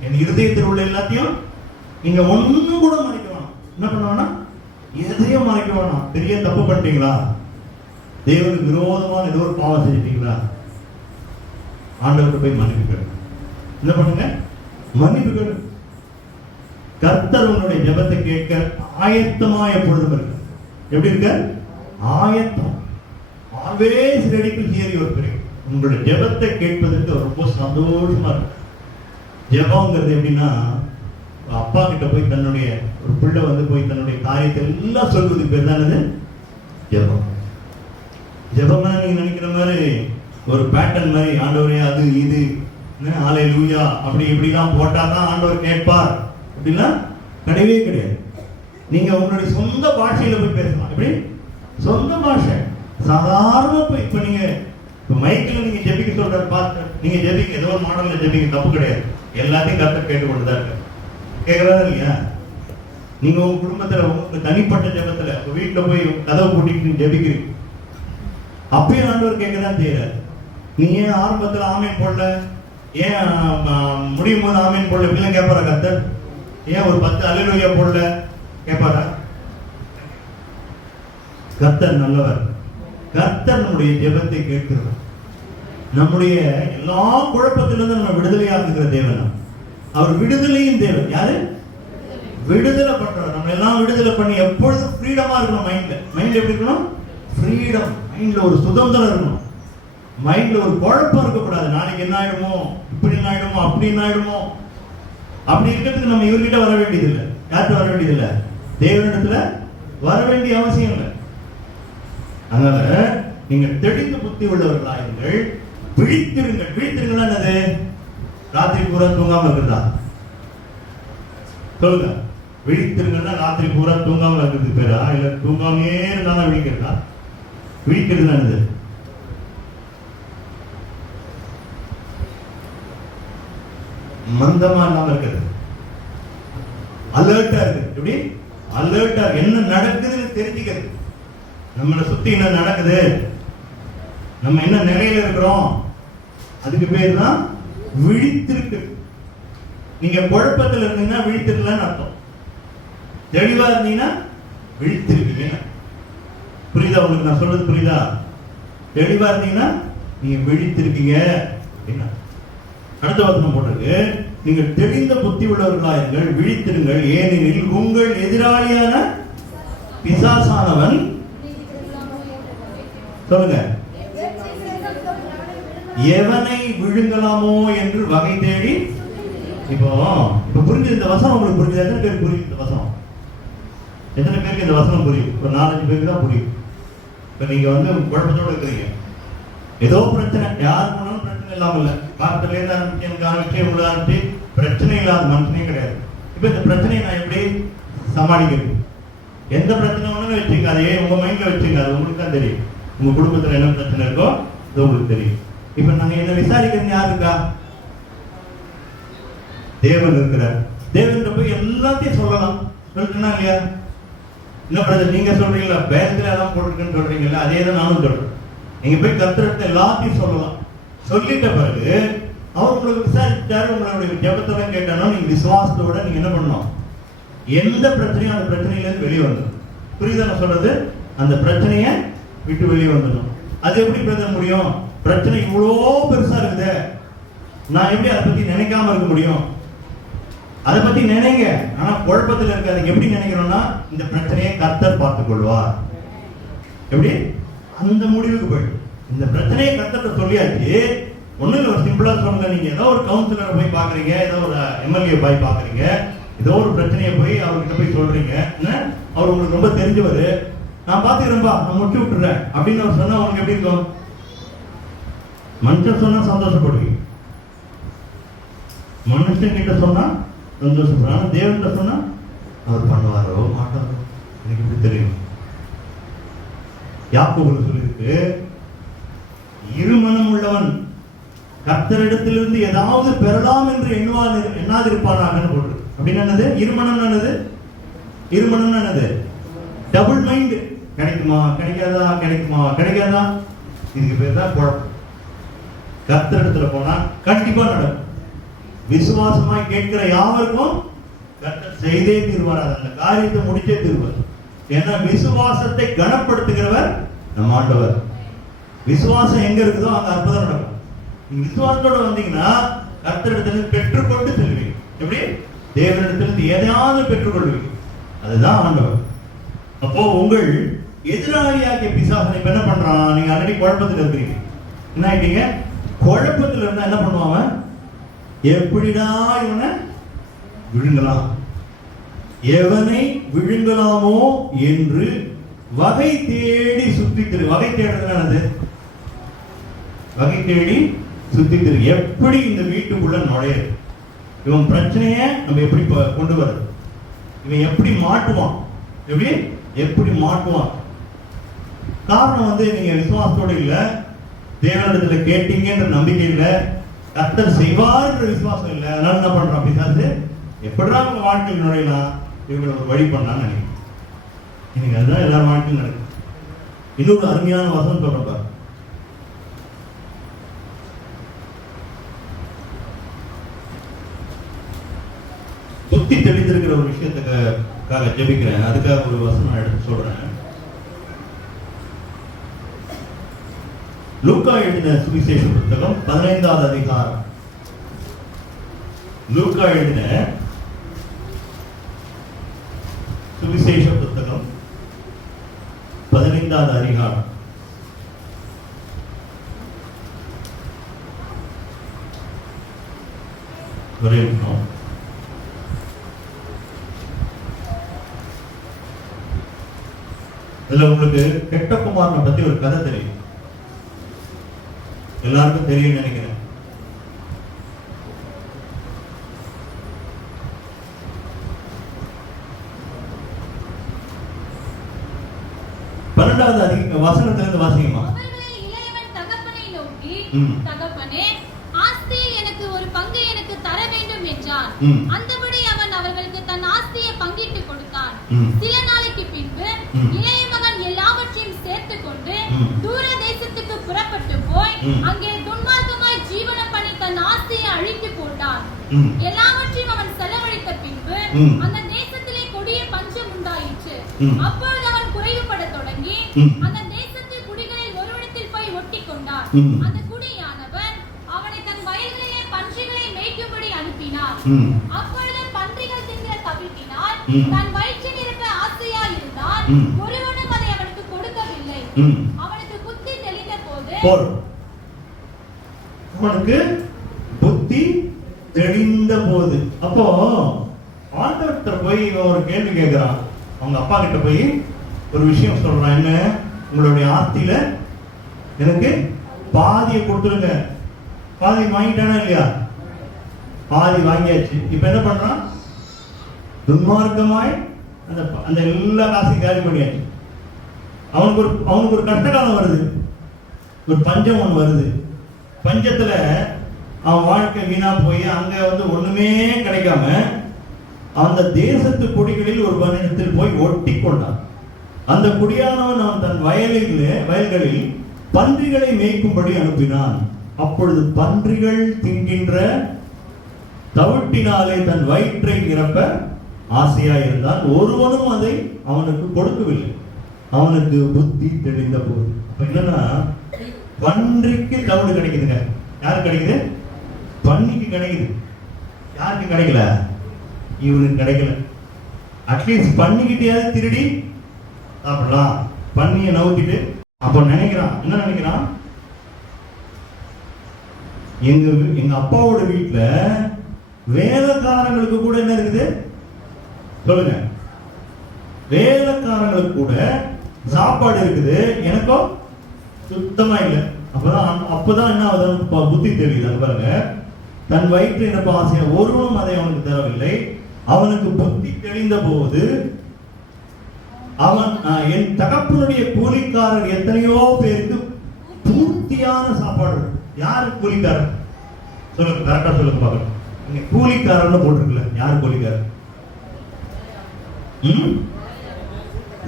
என் இருதயத்தில் உள்ள எல்லாத்தையும் நீங்க ஒண்ணு கூட மறைக்க வேணாம். என்ன பண்ணுவானா எதையும் மறைக்க வேணாம். பெரிய தப்பு பண்ணிட்டீங்களா, தேவனுக்கு விரோதமான ஏதோ ஒரு பாவம் செஞ்சிட்டீங்களா, ஆண்டவருக்கு போய் மன்னிப்பு கேளுங்க. என்ன பண்ணுங்க? மன்னிப்பு கேளுங்க. கர்த்தர் உங்களுடைய ஜெபத்தை கேட்க ஆயத்தமா எப்பொழுதும் இருக்கு. எப்படி இருக்க? ஆயத்தம். Always ready to hear your prayer. உங்களுடைய ஜெபத்தை கேட்பதற்கு ரொம்ப சந்தோஷமா இருக்கு. ஜெபம்ங்கிறது எப்படின்னா, அப்பா கிட்ட போய் தன்னுடைய ஒரு பிள்ளை போய் தன்னுடைய காரியத்தை எல்லாம் சொல்வதுக்கு பேர் தானது ஜெபம். ஜெபம்னா நீங்க நினைக்கிற மாதிரி ஒரு பேட்டர்ன் மாதிரி ஆண்டவரே அது இது ஹல்லேலூயா அப்படி இப்படிலாம் போட்டாதான் ஆண்டவர் கேட்பார் அப்படின்னா கிடையவே கிடையாது. நீங்க உங்களுடைய சொந்த பாஷையில போய் பேசலாம். எப்படி? சொந்த பாஷை சாதாரண போய் இப்ப நீங்க மைக்கில் நீங்க ஜெபிக்க சொல்ற பார்த்து நீங்க ஜெபிக்க ஏதோ ஒரு மாடல்ல ஜெபிக்க தப்பு கிடையாது. எல்லாத்தையும் கர்த்தர் கேட்டுக்கொண்டுதான் இருக்க. கேட்கறாரு இல்லையா? நீங்க உங்க குடும்பத்துல உங்க தனிப்பட்ட ஜெபத்துல உங்க வீட்டுல போய் கதவை பூட்டிட்டு ஜெபிக்கிறீங்க, அப்பயும் ஆண்டவர் கேட்கதான் செய்யறாரு. நீ ஏன் ஆரம்பத்துல ஆமீன் போடல, ஏன் முடியும் போது ஆமீன் போடல இப்படிலாம் கேட்பாரா கர்த்தர்? ஏன் ஒரு 10 அல்லேலூயா போடல கேட்பாரா? கர்த்தர் நல்லவர். கர்த்தர் நம்முடைய ஜெபத்தை கேட்கிறார். நம்முடைய எல்லா குழப்பத்திலிருந்து நம்ம விடுதலையாக்குகிற தேவன். அவர் விடுதலையும் தேவன். யாரு? விடுதலை பண்றவர். நம்ம எல்லாம் விடுதலை பண்ணி எப்பொழுதும் ஃப்ரீடமா இருக்கணும். மைண்ட்ல எப்படி இருக்கணும்? ஃப்ரீடம். மைண்ட்ல ஒரு சுதந்திரம் இருக்கணும். மைண்ட்ல ஒரு குழப்பம் இருக்கக்கூடாது. நாளைக்கு என்ன ஆயிடுமோ, இப்படி என்ன ஆயிடுமோ, அப்படி என்ன ஆயிடுமோ. அப்படி இருக்கிறதுக்கு நம்ம இவர்கிட்ட வர வேண்டியதில்லை. யார்கிட்ட வர வேண்டியதில்லை? தேவனிடத்துல வர வேண்டிய அவசியம் இல்லை. அதனால நீங்க தெளிந்த புத்தி உள்ளவர்களாயுங்கள், விழித்திருங்கள். விழித்திருங்கள் என்னது? ராத்திரி பூரா தூங்காம இருக்குதா சொல்லுங்க. விழித்திருங்கன்னா ராத்திரி பூரா தூங்காம இருக்கிறது பேரா, இல்ல தூங்காமே இருந்தாலும் விழிக்கிறதா? விழிக்கிறது என்னது? மந்தமா இல்லாம இருக்கிறது, அலர்ட்டா இருக்கு. எப்படி? அலர்ட்டா என்ன நடக்குதுன்னு தெரிஞ்சுக்கிறது. நம்மளை சுத்தி என்ன நடக்குது, நம்ம என்ன நிலையில இருக்கிறோம், அதுக்கு பேர் தான் விழித்திருக்கு. நீங்க குழப்பத்தில் இருந்தீங்கன்னா விழித்திருக்கலன்னு அர்த்தம். தெளிவா இருந்தீங்கன்னா விழித்திருக்கீங்க. புரியுதா உங்களுக்கு நான் சொல்றது? புரியுதா? தெளிவா இருந்தீங்கன்னா நீங்க விழித்திருக்கீங்க அப்படின்னா. அடுத்த வசனம் போட்டிருக்கு, நீங்கள் தெளிந்த புத்தி உள்ளவர்களாயிருங்கள், விழித்திருங்கள், ஏனெனில் உங்கள் எதிராளியான பிசாசானவன் சொல்லுங்க எவனை விழுங்கலாமோ என்று வகை தேடி. இப்போ புரிஞ்சு இந்த வசனம் உங்களுக்கு புரிஞ்சு? எத்தனை பேருக்கு புரியும் இந்த வசனம்? எத்தனை பேருக்கு இந்த வசனம் புரியும்? ஒரு 4-5 பேருக்கு தான் புரியும். இப்ப நீங்க குழப்பத்தோடு இருக்கிறீங்க, ஏதோ பிரச்சனை, யார் போனாலும் பிரச்சனை இல்லாம இல்ல. காலத்துல இருந்து ஆரம்பிச்சு எனக்கு ஆரம்பிச்சு உங்களுக்கு ஆரம்பிச்சு பிரச்சனை இல்லாத மனுஷனே கிடையாது. இப்ப இந்த பிரச்சனையை நான் எப்படி சமாளிக்கிறது? எந்த பிரச்சனை ஒண்ணு வச்சுக்காதே, உங்க மைண்ட்ல வச்சுக்காது. உங்களுக்கு தான் தெரியும் உங்க குடும்பத்துல என்ன பிரச்சனை இருக்கோ அது உங்களுக்கு தெரியும். இப்ப நாங்க என்ன விசாரிக்கிறது யாரு இருக்கா? தேவன் இருக்கிறார். தேவன் போய் எல்லாத்தையும் சொல்லலாம். சொல்லிட்டுனா இல்லையா? என்ன பிரச்சனை நீங்க சொல்றீங்களா? பேரத்துல எல்லாம் போட்டுருக்குன்னு சொல்றீங்களா? அதே தான் நானும் சொல்றேன். நீங்க போய் கர்த்தர்கிட்ட எல்லாத்தையும் சொல்லலாம். சொல்லிட்ட பிறகு அவர் உங்களுக்கு விசாரிச்சாரு, உங்களுடைய ஜெபத்தோட கேட்டாலும் நீங்க விசுவாசத்தோட நீங்க என்ன பண்ணணும்? எந்த பிரச்சனையும் அந்த பிரச்சனையில இருந்து வெளியே வந்துடும். புரியுதா நான் சொல்றது? அந்த பிரச்சனைய விட்டு வெளியே வந்துடும். அது எப்படி பிரச்சனை முடியும்? பிரச்சனை இவ்வளோ பெருசா இருக்குது, நான் எப்படி அதை பத்தி நினைக்காம இருக்க முடியும்? அதை பத்தி நினைங்க, ஆனா குழப்பத்தில் இருக்காது. எப்படி நினைக்கணும்னா இந்த பிரச்சனையை கர்த்தர் பார்த்துக் கொள்வார். எப்படி? அந்த முடிவுக்கு போயிடும். இந்த பிரச்சனையை கர்த்தர் சொல்லியாச்சு. ஒண்ணு இல்ல, சிம்பிளா சொல்லுங்க. நீங்க ஏதோ ஒரு கவுன்சிலரை போய் பாக்குறீங்க, ஏதோ ஒரு எம்எல்ஏ போய் பாக்குறீங்க, ஏதோ ஒரு பிரச்சனையை போய் அவர்கிட்ட போய் சொல்றீங்க. அவர் உங்களுக்கு ரொம்ப தெரிஞ்சவர், நான் பாத்துக்கிறேன்பா, நான் முடிச்சு விட்டுறேன் அப்படின்னு அவர் சொன்னா உங்களுக்கு எப்படி இருக்கும்? மனுஷன் சொன்னா சந்தோஷப்படுவீங்க, மனுஷன் கிட்ட சொன்னா சந்தோஷப்படுறாங்க. தேவன்கிட்ட சொன்னா அவர் பண்ணுவாரோ மாட்டாரோ எனக்கு எப்படி தெரியும்? யாக்கோபு சொல்லிருக்கு, இருமனம் உள்ளவன் கர்த்தரிடத்திலிருந்து ஏதாவது பெறலாம் என்று எண்ணாதிருப்பானாக போட்டு. அப்படின்னு என்னது இருமனம்? என்னது இருமனம்? என்னது டபுள் மைண்ட். கிடைக்குமா கிடைக்காதா, கிடைக்குமா கிடைக்காதா, இதுக்கு பேர் தான் குழப்பம். கர்த்தரிடத்துல போனா கண்டிப்பா நடக்கும். விசுவாசமாய் கேட்கிற யாவருக்கும் கர்த்தர் செய்தே தீர்வார், அந்த காரியத்தை முடிச்சே தீர்வார். ஏன்னா விசுவாசத்தை கனப்படுத்துகிறவர் நம்ம ஆண்டவர். விசுவாசம் எங்க இருக்குதோ அங்க அற்புதம் நடக்கும். நீங்க விசுவாசத்தோட வந்தீங்கன்னா கர்த்தரிடத்திலிருந்து பெற்றுக்கொண்டு செல்வீங்க. எப்படி? தேவனிடத்திலிருந்து எதையாவது பெற்றுக்கொள்வீங்க. அதுதான் ஆண்டவர். அப்போ உங்கள் எதிராளியாகிய பிசாசனை என்ன பண்றான்? நீங்க ஆல்ரெடி குழப்பத்தில் இருக்கிறீங்க. என்ன ஆயிட்டீங்க? குழப்பத்தில் இருந்தா என்ன பண்ணுவாங்க? எப்படிடா இவனை விழுங்கலாம், எவனை விழுங்கலாமோ என்று வகை தேடி சுத்தி திரு. வகை தேடுறது, வகை தேடி சுத்தி திரு. எப்படி இந்த வீட்டுக்குள்ள நுழையிறது, இவன் பிரச்சனைய நம்ம எப்படி கொண்டு வர்றது, இவன் எப்படி மாட்டுவான், எப்படி மாட்டுவான். காரணம் நீங்க விசுவாசத்தோட இல்ல, தேவனிடத்துல கேட்டீங்கன்ற நம்பிக்கை இல்ல, கர்த்தர் செய்வார் என்ற விசுவாசம் இல்ல. அதனால என்ன பண்றான் பிசாசு? எப்படிடா உங்க வாழ்க்கையில் நுழையலாம், இவங்களை ஒரு வழி பண்ணான்னு நினைக்கிறேன். இன்னைக்கு அதுதான் எல்லாரும் வாழ்க்கையும் நடக்கும். இன்னொரு அருமையான வசனம் சொல்றப்ப, புத்தி தெளிந்திருக்கிற ஒரு விஷயத்துக்காக ஜெபிக்கிறேன். அதுக்காக ஒரு வசனம் எடுத்து சொல்றேன். லூக்கா எழுதின சுவிசேஷ புத்தகம் 15வது அதிகாரம். லூக்கா எழுதின சுவிசேஷ புத்தகம் 15வது அதிகாரம். ஒரே நிமிஷம். இதுல உங்களுக்கு கெட்ட குமாரனை பத்தி ஒரு கதை தெரியும், எல்லாருக்கும் தெரியும் நினைக்கிறேன். வசனத்திலிருந்து வாசிங்கம்மா. தகப்பனை நோக்கி, தகப்பனே, ஆஸ்தியில் எனக்கு ஒரு பங்கு எனக்கு தர வேண்டும் என்றான். அந்தபடி அவன் அவர்களுக்கு தன் ஆஸ்தியை பங்கிட்டு கொடுத்தான். சில நாளைக்கு பின்பு இளைய மகன் எல்லாவற்றையும் சேர்த்துக் கொண்டு தூர தேசத்துக்கு புறப்பட்டு போய் அங்கே துன்மார்க்கமாய் ஜீவனம் பண்ணி தன் ஆஸ்தியை அழித்து போட்டான். எல்லாவற்றையும் அவன் செலவழித்த பின்பு அந்த தேசத்திலே கொடிய பஞ்சம் உண்டாயிற்று. அப்பொழுது அவன் குறைவுபட தொடங்கி அந்த தேசத்து குடிகளில் ஒருவனிடத்தில் போய் ஒட்டி கொண்டான். அந்த குடியானவன் அவனை தன் வயல்களிலே பன்றிகளை மேய்க்கும்படி அனுப்பினார். அப்பொழுது பன்றிகள் தின்கிற தவிட்டினால் தன் வயிற்றை நிரப்ப ஆசையா இருந்தான். ஒருவனும் அதை அவனுக்கு கொடுக்கவில்லை. அவனுக்கு புத்தி தெளிந்த போது அப்போ ஆண்டவர்கிட்ட போய் ஒரு கேள்வி கேட்கிறான். அவங்க அப்பா கிட்ட போய் ஒரு விஷயம் சொல்றான். என்ன? உங்களுடைய ஆஸ்தியில எனக்கு பாதியை கொடுத்துருங்க. பாதி வாங்கிட்டானா இல்லையா? பாதி வாங்கியாச்சு. இப்ப என்ன பண்றான்? துன்மார்க்கமாய் அந்த எல்லா காசையும் காலி பண்ணியாச்சு. அவனுக்கு ஒரு கஷ்ட காலம் வருது, ஒரு பஞ்சம் ஒன்று வருது. பஞ்சத்துல அவன் வாழ்க்கை வீணா போய் அங்க ஒண்ணுமே கிடைக்காம அந்த தேசத்து குடிகளில் ஒரு மனிதத்தில் போய் ஒட்டி கொண்டான். அந்த குடியானவன் அவன் தன் வயல்களில் பன்றிகளை மேய்க்கும்படி அனுப்பினான். அப்பொழுது பன்றிகள் தின்கின்ற தவிட்டினாலே தன் வயிற்றை நிரப்ப ஆசையாயிருந்தான். ஒருவனும் அதை அவனுக்கு கொடுக்கவில்லை. அவனுக்கு புத்தி தெளிந்த போது. என்னன்னா, பன்றிக்கு தவிடு கிடைக்குதுங்க. யாருக்கு கிடைக்குது? பன்னிக்கு கிடைக்குது. யாருக்கு கிடைக்கல? இவனுக்கு கிடைக்கல. அட்லீஸ்ட் பண்ணிக்கிட்டேயாவது திருடி சாப்பிடலாம். பண்ணியை நவுத்திட்டு அப்ப நினைக்கிறான். என்ன நினைக்கிறான்? எங்க அப்பாவோட வீட்டுல வேலைக்காரங்களுக்கு கூட என்ன இருக்குது சொல்லுங்க? வேலைக்காரங்களுக்கு கூட சாப்பாடு இருக்குது, எனக்கோ சுத்தமா இல்லை. அப்பதான் என்ன ஆகுது? புத்தி தெரியுது. பாருங்க, தன் வயிற்று நிரப்ப ஆசையா ஒருவனும் அதை அவனுக்கு தரவில்லை. அவனுக்கு புத்தி தெளிந்த போது அவன் என் தகப்பனுடைய கூலிக்காரர் எத்தனையோ பேருக்கு பூர்த்தியான சாப்பாடு. யாரு கூலிக்காரர் சொல்லுங்க, கரெக்டா சொல்லுங்க பாருங்க. நீங்க கூலிக்காரர்னு போட்டிருக்கல, யாரு கூலிக்காரர்?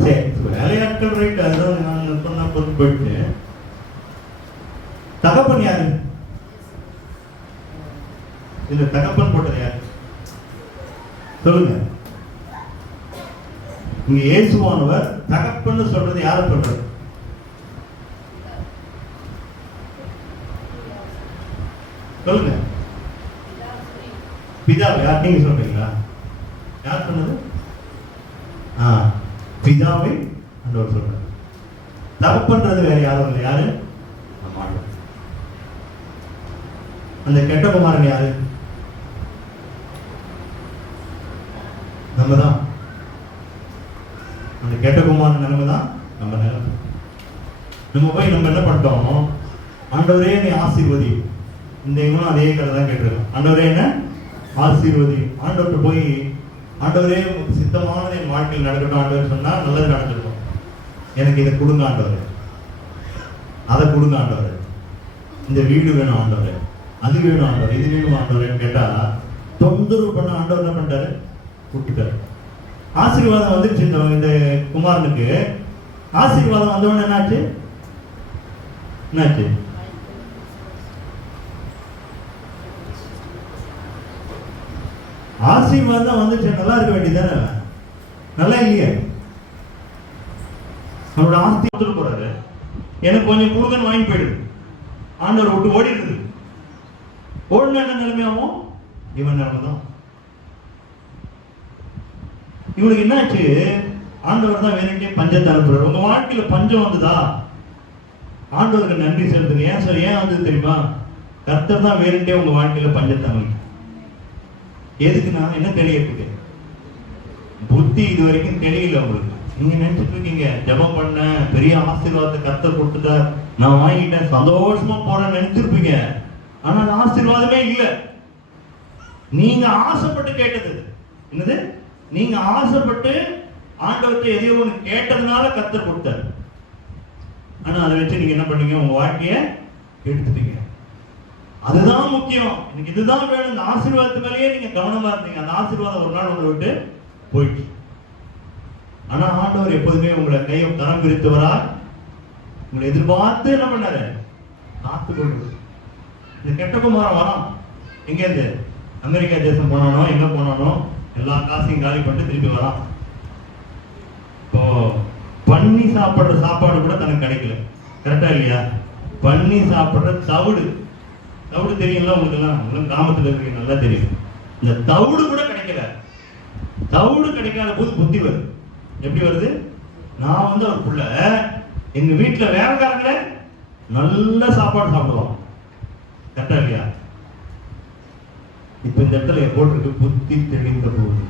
சரி, வேலையாட்கள் ரைட், அதுதான் நான் சொன்ன பொருள் போயிட்டு. தகப்பன் யாரு? இந்த தகப்பன் போட்டது யாரு சொல்லுங்க. இங்க இயேசுவானவர் தகப்பன் சொல்றது யார சொல்றது? சொல்லுங்க. பிதா. யார் நீங்க சொல்றீங்களா? யார் சொன்னது? பிதாவை ஆண்டவர் சொல்றாரு. தகப்பன்றது வேற யாரும் இல்லை. யாரு? அந்த கெட்ட குமாரன் யாரு? நம்ம தான். அந்த கெட்ட குமாரன் நிலைமை தான் நம்ம நிலைமை. நம்ம போய் நம்ம என்ன பண்ணிட்டோம்? ஆண்டவரே நீ ஆசீர்வதி. இந்த இவனும் அதே கதை தான் கேட்டிருக்கோம். ஆண்டவரே என்ன ஆசீர்வதி. ஆண்டவர்கிட்ட போய் ஆண்டவரே சித்தமானது என் வாழ்க்கையில் நடக்கட்டும் ஆண்டவர் சொன்னா நல்லது நடந்துருக்கும். எனக்கு இதை கொடுங்க ஆண்டவரே, அதை கொடுங்க ஆண்டவரே, இந்த வீடு வேணும் ஆண்டவரே, அது வேணும் ஆண்டவர், இது வேணும் ஆண்டவரேன்னு கேட்டா தொந்தரவு பண்ண ஆண்டவர் என்ன பண்ணிட்டாரு? கூப்பிட்டாரு. ஆசீர்வாதம் வந்துருச்சு. இந்த குமாரனுக்கு ஆசீர்வாதம் வந்தவொன்னு என்னாச்சு? என்னாச்சு? ஆசீர்வாதம் வந்துச்சு. நல்லா இருக்க வேண்டியதானே? நல்லா இல்லையே? அவரோட ஆஸ்தி கொடுத்துட்டு போறாரு. எனக்கு கொஞ்சம் கொடுங்கன்னு வாங்கி போயிடுது. ஆண்டவர் விட்டு ஓடிடுது. ஓடின என்ன நிலைமையாவும்? இவன் நிலைமை தான். இவனுக்கு என்னாச்சு? ஆண்டவர் தான் வேணுட்டே பஞ்சத்தை அனுப்புறாரு. உங்க வாழ்க்கையில பஞ்சம் வந்ததா? ஆண்டவருக்கு நன்றி செலுத்துங்க. ஏன் சார் ஏன் வந்தது தெரியுமா? கர்த்தர் தான் வேணுட்டே உங்க வாழ்க்கையில பஞ்சத்தை அமைக்கும். எதுக்குன்னா என்ன தெரியறதுக்கு? புத்தி இது வரைக்கும் தெரியல உங்களுக்கு. நீங்க நினைச்சிட்டு இருக்கீங்க ஜெபம் பண்ண பெரிய ஆசீர்வாதத்தை கர்த்தர் கொடுத்துட்டார், நான் வாங்கிட்டேன், சந்தோஷமா போறேன்னு நினைச்சிருப்பீங்க. ஆனா அந்த ஆசீர்வாதமே இல்ல. நீங்க ஆசைப்பட்டு கேட்டது என்னது? நீங்க ஆசைப்பட்டு ஆண்டவர்கிட்ட எதையோ ஒன்று கேட்டதுனால கர்த்தர் கொடுத்தார். ஆனா அதை வச்சு நீங்க என்ன பண்ணீங்க? உங்க வாழ்க்கைய எடுத்துட்டீங்க. அதுதான் முக்கியம். எனக்கு இதுதான் வேணும். இந்த ஆசீர்வாதத்து மேலேயே நீங்க கவனமா இருந்தீங்க. அந்த ஆசீர்வாதம் ஒரு நாள் உங்களை விட்டு போயிடுச்சு. ஆனா ஆண்டவர் எப்போதுமே உங்களை கையை கரம் பிரித்தவரா உங்களை எதிர்பார்த்து என்ன பண்ணாரு? காத்து கொண்டு. இந்த கெட்ட குமாரன் வரான். எங்க இருந்து? அமெரிக்கா தேசம் போனானோ எங்க போனானோ எல்லா காசையும் காலி பண்ணிட்டு திருப்பி வரான். இப்போ பண்ணி சாப்பிடுற சாப்பாடு கூட தனக்கு கிடைக்கல. கரெக்டா இல்லையா? பண்ணி சாப்பிடுற தவிடு தெரியுங்களா உங்களுக்கு எல்லாம்? உங்களுக்கு கிராமத்துல இருக்கீங்க, நல்லா தெரியும். இந்த தவிடு கூட கிடைக்கல. தவிடு கிடைக்காத போது புத்தி வருது. எப்படி வருது? நான் அவர் புள்ள எங்க வீட்டுல வேலைக்காரங்கள நல்ல சாப்பாடு சாப்பிடுவோம். கரெக்டா இல்லையா? இப்ப இந்த இடத்துல போட்டிருக்கு புத்தி தெளிந்த போது.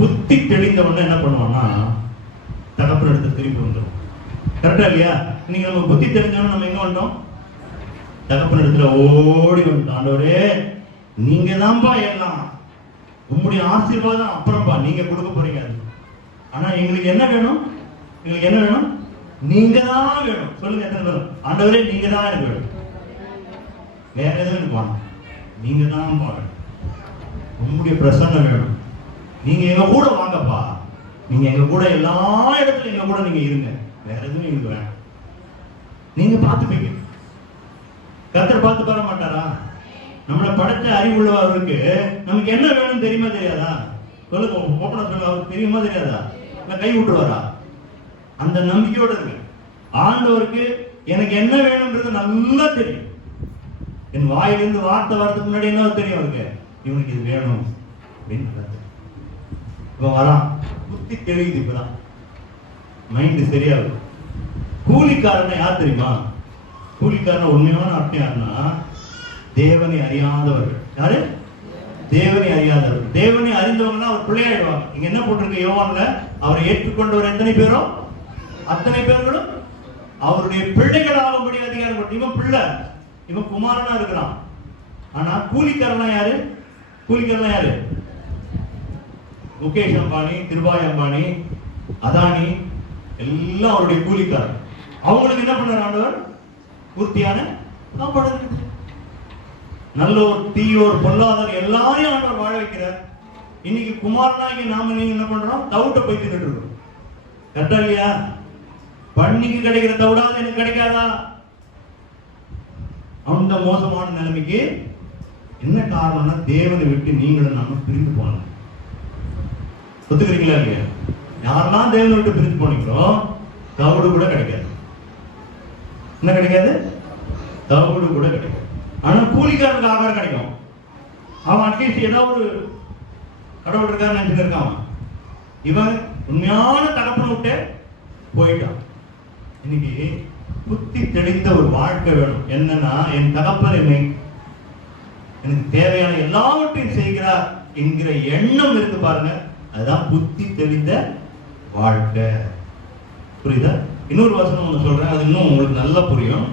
புத்தி தெளிந்த உடனே என்ன பண்ணுவான்னா தகப்பன் எடுத்து திருப்பி வந்துடும். கரெக்டா இல்லையா? நீங்க நம்ம புத்தி தெரிஞ்சவன நம்ம எங்க வந்தோம்? தகப்பன் இடத்துல ஓடி வந்து, ஆண்டவரே நீங்க தான்பா எல்லாம், உங்களுடைய ஆசீர்வாதம் அப்புறம்பா, நீங்க கொடுக்க போறீங்க. ஆனா எங்களுக்கு என்ன வேணும்? எங்களுக்கு என்ன வேணும்? நீங்க தான் வேணும். சொல்லுங்க எத்தனை பேரும்? ஆண்டவரே நீங்க தான் எனக்கு வேணும், வேற எதுவும் எனக்கு வேணும், நீங்க தான் வேணும், உங்களுடைய பிரசன்னம் வேணும். நீங்க எங்க கூட வாங்கப்பா, நீங்க எங்க கூட எல்லா இடத்துலயும் எங்க கூட நீங்க இருங்க, வேற எதுவும் எங்களுக்கு வேணும். நீங்க பார்த்துப்பீங்க. கர்த்தர் பார்த்து பார மாட்டாரா? நம்மளை படைச்ச அறிவுள்ளவருக்கு நமக்கு என்ன வேணும் தெரியுமா தெரியாதா? சொல்லுங்க, ஓப்பனா சொல்லுங்க. அவருக்கு தெரியுமா தெரியாதா? கை விட்டுருவாரா? அந்த நம்பிக்கையோட இருக்கு. ஆண்டவருக்கு எனக்கு என்ன வேணும்ன்றது நல்லா தெரியும். என் வாயிலிருந்து வார்த்தை வரதுக்கு முன்னாடி என்ன தெரியும் அவருக்கு? இவனுக்கு இது வேணும் அப்படின்னு. இப்ப வரான், புத்தி தெளியுது. இப்பதான் மைண்ட் சரியாகுது. கூலிக்காரனை யார் தெரியுமா? கூலிக்காரன் உண்மையான அர்த்தம் யாருன்னா தேவனை அறியாதவர்கள். யாரு? தேவனை அறியாதவர்கள். தேவனை அறிந்தவங்கன்னா அவர் பிள்ளையாயிடுவாங்க. இங்க என்ன போட்டிருக்கு யோவான்ல? அவரை ஏற்றுக்கொண்டவர் எத்தனை பேரோ அத்தனை பேர்களும் அவருடைய பிள்ளைகள் ஆகும்படி அதிகாரம் கொடுத்து. இவன் பிள்ளை, இவன் குமாரனா இருக்கிறான். ஆனா கூலிக்காரனா யாரு? கூலிக்காரனா யாரு? முகேஷ் அம்பானி, திருபாய் அம்பானி, அதானி எல்லாம் அவருடைய கூலிக்காரர். அவங்களுக்கு என்ன பண்ணார் ஆண்டவர்? பூர்த்தியான சாப்பாடு இருக்குது. நல்லோர் தீயோர் பொல்லாதவர் எல்லாரையும் ஆண்டவர் வாழ வைக்கிறார். இன்னைக்கு குமாரனாகி நாம நீங்க என்ன பண்றோம்? தவிட்ட போய் தின்னுட்டு இருக்கோம். கரெக்டா இல்லையா? பண்ணிக்கு கிடைக்கிற தவிடாது எனக்கு கிடைக்காதா? அந்த மோசமான நிலைமைக்கு என்ன காரணம்னா தேவனை விட்டு நீங்களும் நம்ம பிரிந்து போனோம். ஒத்துக்கிறீங்களா இல்லையா? யாரெல்லாம் தேவனை விட்டு பிரிந்து போனீங்களோ தவிடு கூட கிடைக்காது. என்ன கிடைக்காது? தவிடு கூட கிடைக்காது. ஆனா கூலிக்காரனுக்கு ஆகாரம் கிடைக்கும். அவன் அட்லீஸ்ட் ஏதாவது ஒரு கடவுள் இருக்கான்னு நினைச்சுட்டு இருக்கான். இவன் உண்மையான தகப்பனை விட்டு போயிட்டான். இன்னைக்கு புத்தி தெளிந்த ஒரு வாழ்க்கை வேணும். என்னன்னா, என் தகப்பன் என்னை எனக்கு தேவையான எல்லாவற்றையும் செய்கிறார் என்கிற எண்ணம் இருக்கு பாருங்க. அதுதான் புத்தி தெளிந்த வாழ்க்கை. புரியுதா? இன்னொரு வசனம் ஒண்ணு சொல்றேன், அது இன்னும் உங்களுக்கு நல்லா புரியும்.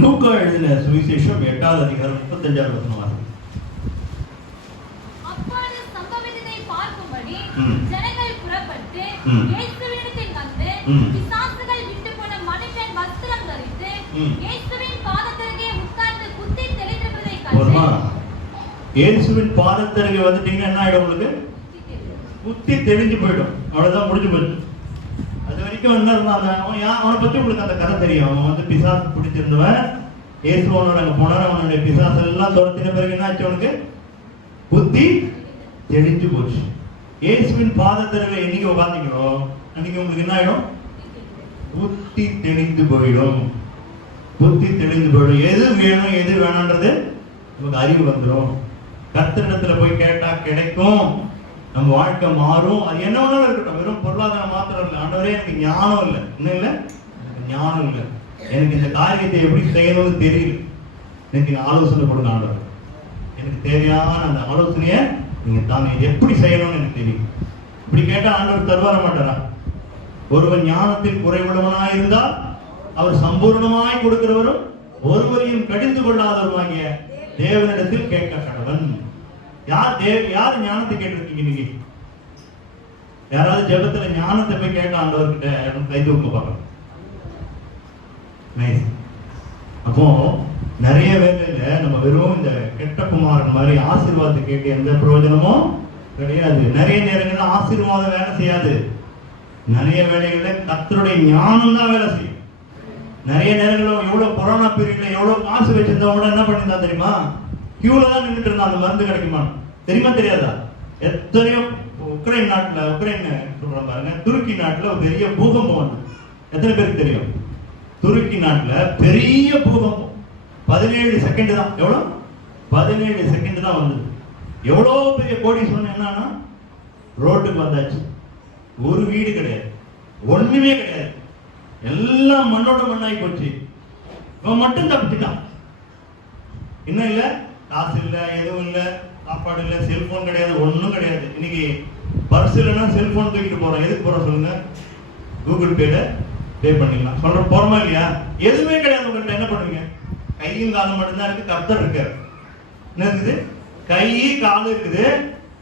லூக்கா எழுதின சுவிசேஷம் 8வது அதிகாரம் 35வது வசனம் வாசிங்க. அப்பொழுது சம்பவித்ததை பார்க்கும்படி ஜனங்கள் புறப்பட்டு இயேசுவினிடத்தில் வந்து பிசாசுகள் விட்டு போன மனுஷன் வஸ்திரம் தரித்து இயேசுவின் பாதத்தருகே உட்கார்ந்து புத்தி தெளிந்திருக்கிறதை கண்டு. இயேசுவின் பாதத்தருகே வந்துட்டீங்கன்னா என்ன ஆயிடும்? உங்களுக்கு புத்தி தெளிஞ்சு போயிடும். அவ்வளவுதான், முடிஞ்சு போயிடும். அது வரைக்கும் என்ன இருந்தாங்க, அவனை பத்தி உங்களுக்கு அந்த கதை தெரியும். அவன் வந்து பிசாசு பிடிச்சிருந்தவன். இயேசுவோட அங்க போனார். அவனுடைய பிசாசு எல்லாம் துரத்தின பிறகு என்ன ஆச்சு? அவனுக்கு புத்தி தெளிஞ்சு போச்சு. இயேசுவின் பாதத்தருகே என்னைக்கு உட்கார்ந்தீங்களோ அன்னைக்கு உங்களுக்கு என்ன ஆயிடும்? புத்தி தெளிந்து போயிடும். புத்தி தெளிந்து போயிடும். எது வேணும் எது வேணான்றது நமக்கு அறிவு வந்துடும். கர்த்தரிடத்துல போய் கேட்டா கிடைக்கும். நம்ம வாழ்க்கை மாறும். அது என்ன வேணாலும் இருக்கட்டும். வெறும் பொருளாதாரம் மாத்திரம் இல்லை. ஆண்டவரே எனக்கு ஞானம் இல்லை. என்ன இல்லை? ஞானம் இல்லை. எனக்கு இந்த காரியத்தை எப்படி செய்யணும்னு தெரியல. எனக்கு ஆலோசனை கொடுங்க ஆண்டவர். எனக்கு தேவையான அந்த ஆலோசனையை நீங்க தாங்க எப்படி செய்யணும்னு எனக்கு தெரியும். இப்படி கேட்டா ஆண்டவர் தருவார மாட்டாரா? ஒருவன் ஞானத்தில் குறைவுள்ளவனாய் இருந்தால் அவர் சம்பூர்ணமாய் கொடுக்கிறவரும் ஒருவரையும் கடிந்து கொள்ளாதவருமாகிய தேவனிடத்தில் கேட்க கடவன். யார் ஞானத்தை கேட்டிருக்கீங்க? நீங்க யாராவது ஜெபத்துல ஞானத்தை போய் கேட்ட ஆண்டவர்கிட்ட கை தூக்க பார்க்கலாம். அப்போ நிறைய வேலையில நம்ம வெறும் இந்த கெட்ட குமாரன் மாதிரி ஆசீர்வாதத்தை கேட்டு எந்த பிரயோஜனமும் கிடையாது. நிறைய நேரங்கள்ல ஆசீர்வாதம் வேலை செய்யாது. நிறைய வேலைகள்ல கர்த்தருடைய ஞானம் தான் வேலை செய்யும். நிறைய நேரங்களில் எவ்வளவு கொரோனா பீரியட்ல எவ்வளவு காசு வச்சிருந்தவங்க என்ன பண்ணிருந்தா தெரியுமா? கியூல தான் நின்றுட்டு இருந்தா அந்த மருந்து கிடைக்குமா? தெரியுமா தெரியாதா? எத்தனையோ உக்ரைன் சொல்றேன் பாருங்க, துருக்கி நாட்டுல ஒரு பெரிய பூகம்பம் வந்து எத்தனை பேருக்கு தெரியும்? துருக்கி நாட்டுல பெரிய பூகம்பம் 17 செகண்ட் தான். எவ்வளவு? 17 செகண்ட் தான் வந்தது. எவ்வளவு பெரிய கோடீஸ்வரன் என்னன்னா ரோட்டுக்கு வந்தாச்சு. ஒரு வீடு கிடையாது, ஒண்ணுமே கிடையாது, எல்லாம் மண்ணோட மண்ணாகி போச்சு. இவன் மட்டும் தப்பிச்சுட்டான். இன்னும் இல்ல, காசு இல்ல, எதுவும் இல்ல, சாப்பாடு இல்ல, செல்போன் கிடையாது, ஒண்ணும் கிடையாது. இன்னைக்கு பர்ஸ் இல்லைன்னா செல்போன் தூக்கிட்டு போறோம். எதுக்கு போறோம் சொல்லுங்க? கூகுள் பேல பே பண்ணிக்கலாம். சொல்ற போறோமா இல்லையா? எதுவுமே கிடையாது உங்கள்கிட்ட. என்ன பண்ணுவீங்க? கையும் காலும் மட்டும்தான் இருக்கு. கர்த்தர் இருக்காரு. என்ன இருக்குது? கை காலு இருக்குது,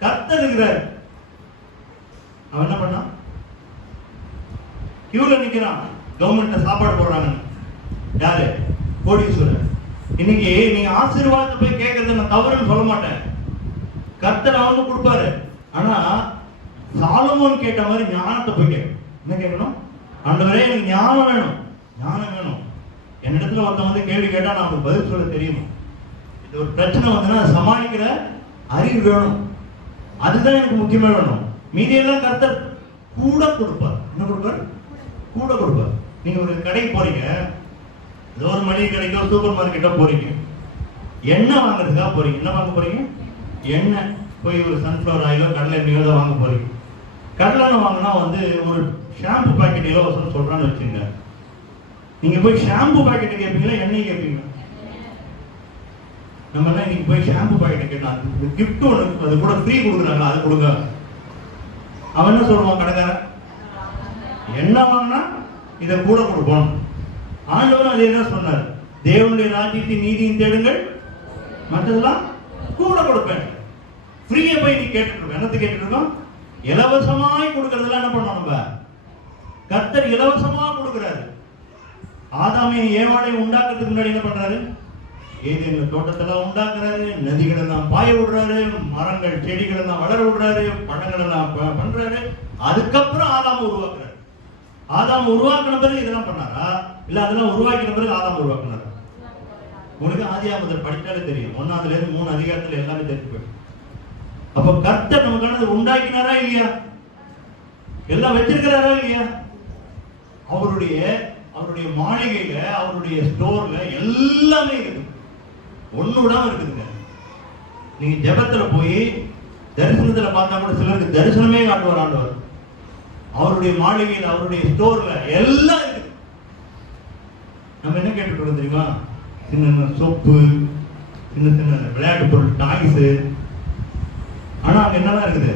கர்த்தர் இருக்கிறார். அவன் என்ன பண்ணான்? கியூல நிக்கிறான். கவர்மெண்ட்ல சாப்பாடு போடுறாங்க. யாரு? கோடீஸ்வரர். இன்னைக்கு நீங்க ஆசீர்வாதத்தை போய் கேட்கறது நான் தவறுன்னு சொல்ல மாட்டேன். கர்த்தர் அவனுக்கு கொடுப்பாரு. ஆனா சாலமோன் கேட்ட மாதிரி ஞானத்தை போய் கேட்கணும். என்ன கேட்கணும்? ஆண்டவரே எனக்கு ஞானம் வேணும், ஞானம் வேணும். என்னிடத்துல ஒருத்தன் வந்து கேள்வி கேட்டா நான் பதில் சொல்ல தெரியணும். இது ஒரு பிரச்சனை வந்துன்னா சமாளிக்கிற அறிவு வேணும். அதுதான் எனக்கு முக்கியமா வேணும். மீதியெல்லாம் கர்த்தர் கூட கொடுப்பார். என்ன கொடுப்பார்? கூட கொடுப்பார். நீங்க ஒரு கடைக்கு போறீங்க, ஏதோ ஒரு மளிகை கடைக்கோ சூப்பர் மார்க்கெட்டோ போறீங்க, எண்ணெய் வாங்குறதுக்காக போறீங்க. என்ன வாங்க போறீங்க? எண்ணெய். போய் ஒரு சன்ஃபிளவர் ஆயிலோ கடலை எண்ணெயோ தான் வாங்க போறீங்க. கடலை எண்ணெய் வாங்கினா வந்து ஒரு ஷாம்பு பாக்கெட் இலவசம் சொல்றான்னு வச்சுங்க. நீங்க போய் ஷாம்பு பாக்கெட் கேட்பீங்களா, எண்ணெய் கேட்பீங்களா? நம்ம எல்லாம் இன்னைக்கு போய் ஷாம்பு பாக்கெட் கேட்டோம், கிஃப்ட் ஒன்று அது கூட ஃப்ரீ கொடுக்குறாங்க, அது கொடுங்க. அவன் என்ன சொல்லுவான் கடைக்காரன்? என்ன வாங்கினா இதை கூட கொடுப்போம். ஆண்டவரும் அதே தான் சொன்னார். தேவனுடைய ராஜ்யத்தின் நீதியின் தேடுங்கள், மற்றதெல்லாம் கூட கொடுப்பேன். ஃப்ரீயா போய் நீ கேட்டுட்டு இருக்க. என்னத்தை கேட்டுட்டு இருக்கோம்? இலவசமாய் கொடுக்கறதெல்லாம் என்ன பண்ணோம் நம்ம? கர்த்தர் இலவசமா கொடுக்கிறாரு. ஆதாமை ஏவாளை உண்டாக்குறதுக்கு முன்னாடி என்ன பண்றாரு? ஏதேன் தோட்டத்துல உண்டாக்குறாரு, நதிகள் எல்லாம் பாய விடுறாரு, மரங்கள் செடிகள் எல்லாம் வளர விடுறாரு, பழங்கள் எல்லாம் பண்றாரு. அதுக்கப்புறம் ஆதாம் உருவாக்குறாரு. ஆதாம் உருவாக்கின பிறகு இதெல்லாம் பண்ணாரா? இல்ல அதெல்லாம் உருவாக்கின பிறகு ஆதாம் உருவாக்குனாரா? உங்களுக்கு ஆதியாகமத்தில் படித்தாலே தெரியும். 1 இருந்து 3 அதிகாரத்துல எல்லாமே தெரிஞ்சு போயிடும். அப்ப கர்த்தர் நமக்கானது உண்டாக்கினாரா இல்லையா? எல்லாம் வச்சிருக்கிறாரா இல்லையா? அவருடைய மாளிகையில, அவருடைய ஸ்டோர்ல எல்லாமே இருக்கு. ஒண்ணுடாம இருக்குதுங்க. நீங்க ஜெபத்துல போய் தரிசனத்துல பார்த்தா கூட சிலருக்கு தரிசனமே காட்டுவார் ஆண்டவர். அவருடைய மாளிகையில், அவருடைய ஸ்டோர்ல எல்லாம் இருக்கு. நம்ம என்ன கேட்டுக்கிறோம் தெரியுமா? சின்ன சொப்பு, சின்ன விளையாட்டு பொருள், டாய்ஸ். ஆனா அங்க என்னதான் இருக்குது?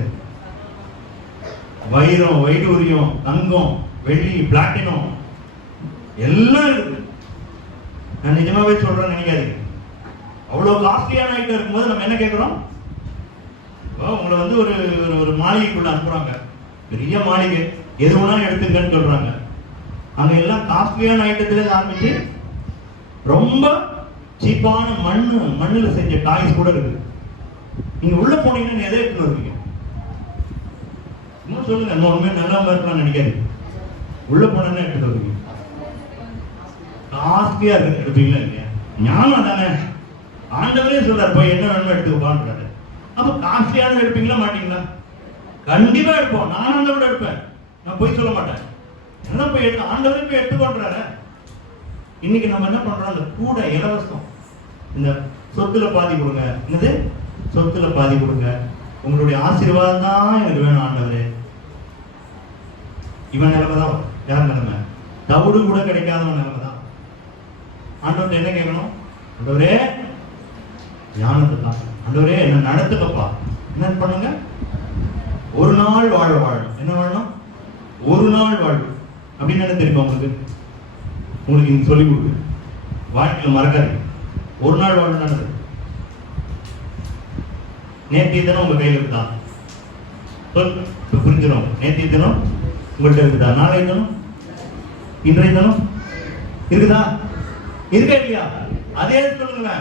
வைரம், வைடூரியம், தங்கம், வெள்ளி, பிளாட்டினம் எல்லாம் இருக்குது. நான் நிஜமாவே சொல்றேன், நினைக்காதீங்க. அவ்வளவு காஸ்ட்லியான ஐட்டம் இருக்கும்போது நம்ம என்ன கேட்கிறோம்? உங்களை வந்து ஒரு ஒரு மாளிகைக்குள்ள அனுப்புறாங்க. பெரிய மாளிகை, எது வேணாலும் எடுத்துங்கன்னு சொல்றாங்க. அங்க எல்லாம் காஸ்ட்லியான ஐட்டத்துல ஆரம்பிச்சு ரொம்ப சீப்பான மண்ணுல செஞ்ச டாய்ஸ் கூட இருக்கு. நீங்க உள்ள போனீங்கன்னா எதை எடுத்துன்னு வருவீங்க? இன்னும் சொல்லுங்க. இன்னொருமே நல்லா இருக்கலாம் நினைக்காது. உள்ள போனா எடுத்துட்டு வருவீங்க. காஸ்ட்லியா இருக்கு, எடுப்பீங்களா இல்லையா? ஞானம் தானே. ஆண்டவரே சொல்றாரு, போய் என்ன வேணுமோ எடுத்துக்கோன்றாரு. அப்ப காஸ்ட்லியான எடுப்பீங்களா மாட்டீங்களா? கண்டிப்பா எடுப்போம். நானும் அந்த கூட எடுப்பேன். நான் போய் சொல்ல மாட்டேன். என்ன போய் எடுத்து ஆண்டவரே போய் எடுத்துக்கொண்டாரு. இன்னைக்கு நம்ம என்ன பண்றோம்? அந்த கூட இலவசம். இந்த சொத்துல பாதி கொடுங்க. என்னது? சொத்துல பாதி கொடுங்க. உங்களுடைய ஆசீர்வாதம் தான் எனக்கு வேணும் ஆண்டவரே. இவன் நிலைமை தான். யார் நிலைமை? தவிடு கூட கிடைக்காதவன் நிலைமை தான். ஆண்டவர்கிட்ட என்ன கேட்கணும்? ஆண்டவரே ஞானத்தை தான். ஆண்டவரே என்ன நடத்துக்கப்பா. என்ன பண்ணுங்க? ஒரு நாள் வாழணும். என்ன வாழணும்? ஒரு நாள் வாழ்வு. அப்படின்னு என்ன தெரியுமா உங்களுக்கு? உங்களுக்கு நீங்க சொல்லிக் கொடுக்கு. வாழ்க்கையில் மறக்காது. ஒரு நாள் வாழ்வு நடந்தது. நேற்றைய தினம் உங்க கையில் இருக்குதா? புரிஞ்சிடும். நேற்றைய தினம் உங்கள்கிட்ட இருக்குதா? நாளைய தினம், இன்றைய தினம் இருக்குதா? இருக்கா இல்லையா? அதே சொல்லுங்க.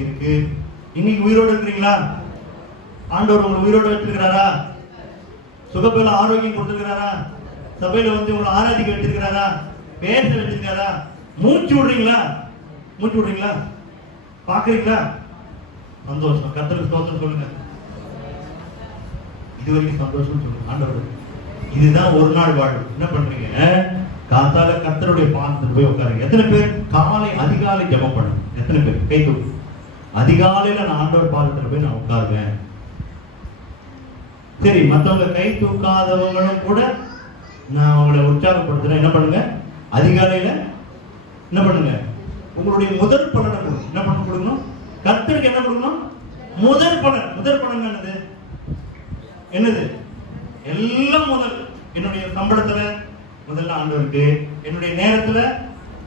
இருக்கு. இன்னைக்கு உயிரோடு இருக்கிறீங்களா? ஆண்டவர் உங்களை உயிரோடு வச்சிருக்கிறாரா? சுகப்பேல ஆரோக்கியம் கொடுத்திருக்கிறாரா? சபையில வந்து உங்களை ஆராதிக்க வச்சிருக்கிறாரா? பேச வச்சிருக்காரா? மூச்சு விடுறீங்களா? மூச்சு விடுறீங்களா? பாக்குறீங்களா? சந்தோஷம். கர்த்தருக்கு ஸ்தோத்திரம் சொல்லுங்க. இது வரைக்கும் சந்தோஷம் சொல்லுங்க ஆண்டவர். இதுதான் ஒரு நாள் வாழ்வு. என்ன பண்றீங்க? காத்தால கர்த்தருடைய பாதத்தில் போய் உட்காருங்க. எத்தனை பேர் காலை அதிகாலை ஜெபம் பண்ணுங்க? எத்தனை பேர் கை தூக்கு? அதிகாலையில நான் ஆண்டவர் பாதத்தில் போய் நான் உட்காருவேன். சரி, மற்றவங்க கை தூக்காதவங்களும் கூட நான் அவங்களை உற்சாகப்படுத்துறேன். என்ன பண்ணுங்க? அதிகாலையில என்ன பண்ணுங்க? உங்களுடைய முதல் பலனை கொடுங்க. என்ன பண்ண கொடுக்கணும்? கர்த்தருக்கு என்ன கொடுக்கணும்? முதல் பலன். முதல் பலன் என்னது? என்னது? எல்லாம் முதல். என்னுடைய சம்பளத்துல முதல்ல ஆண்டவருக்கு, என்னுடைய நேரத்துல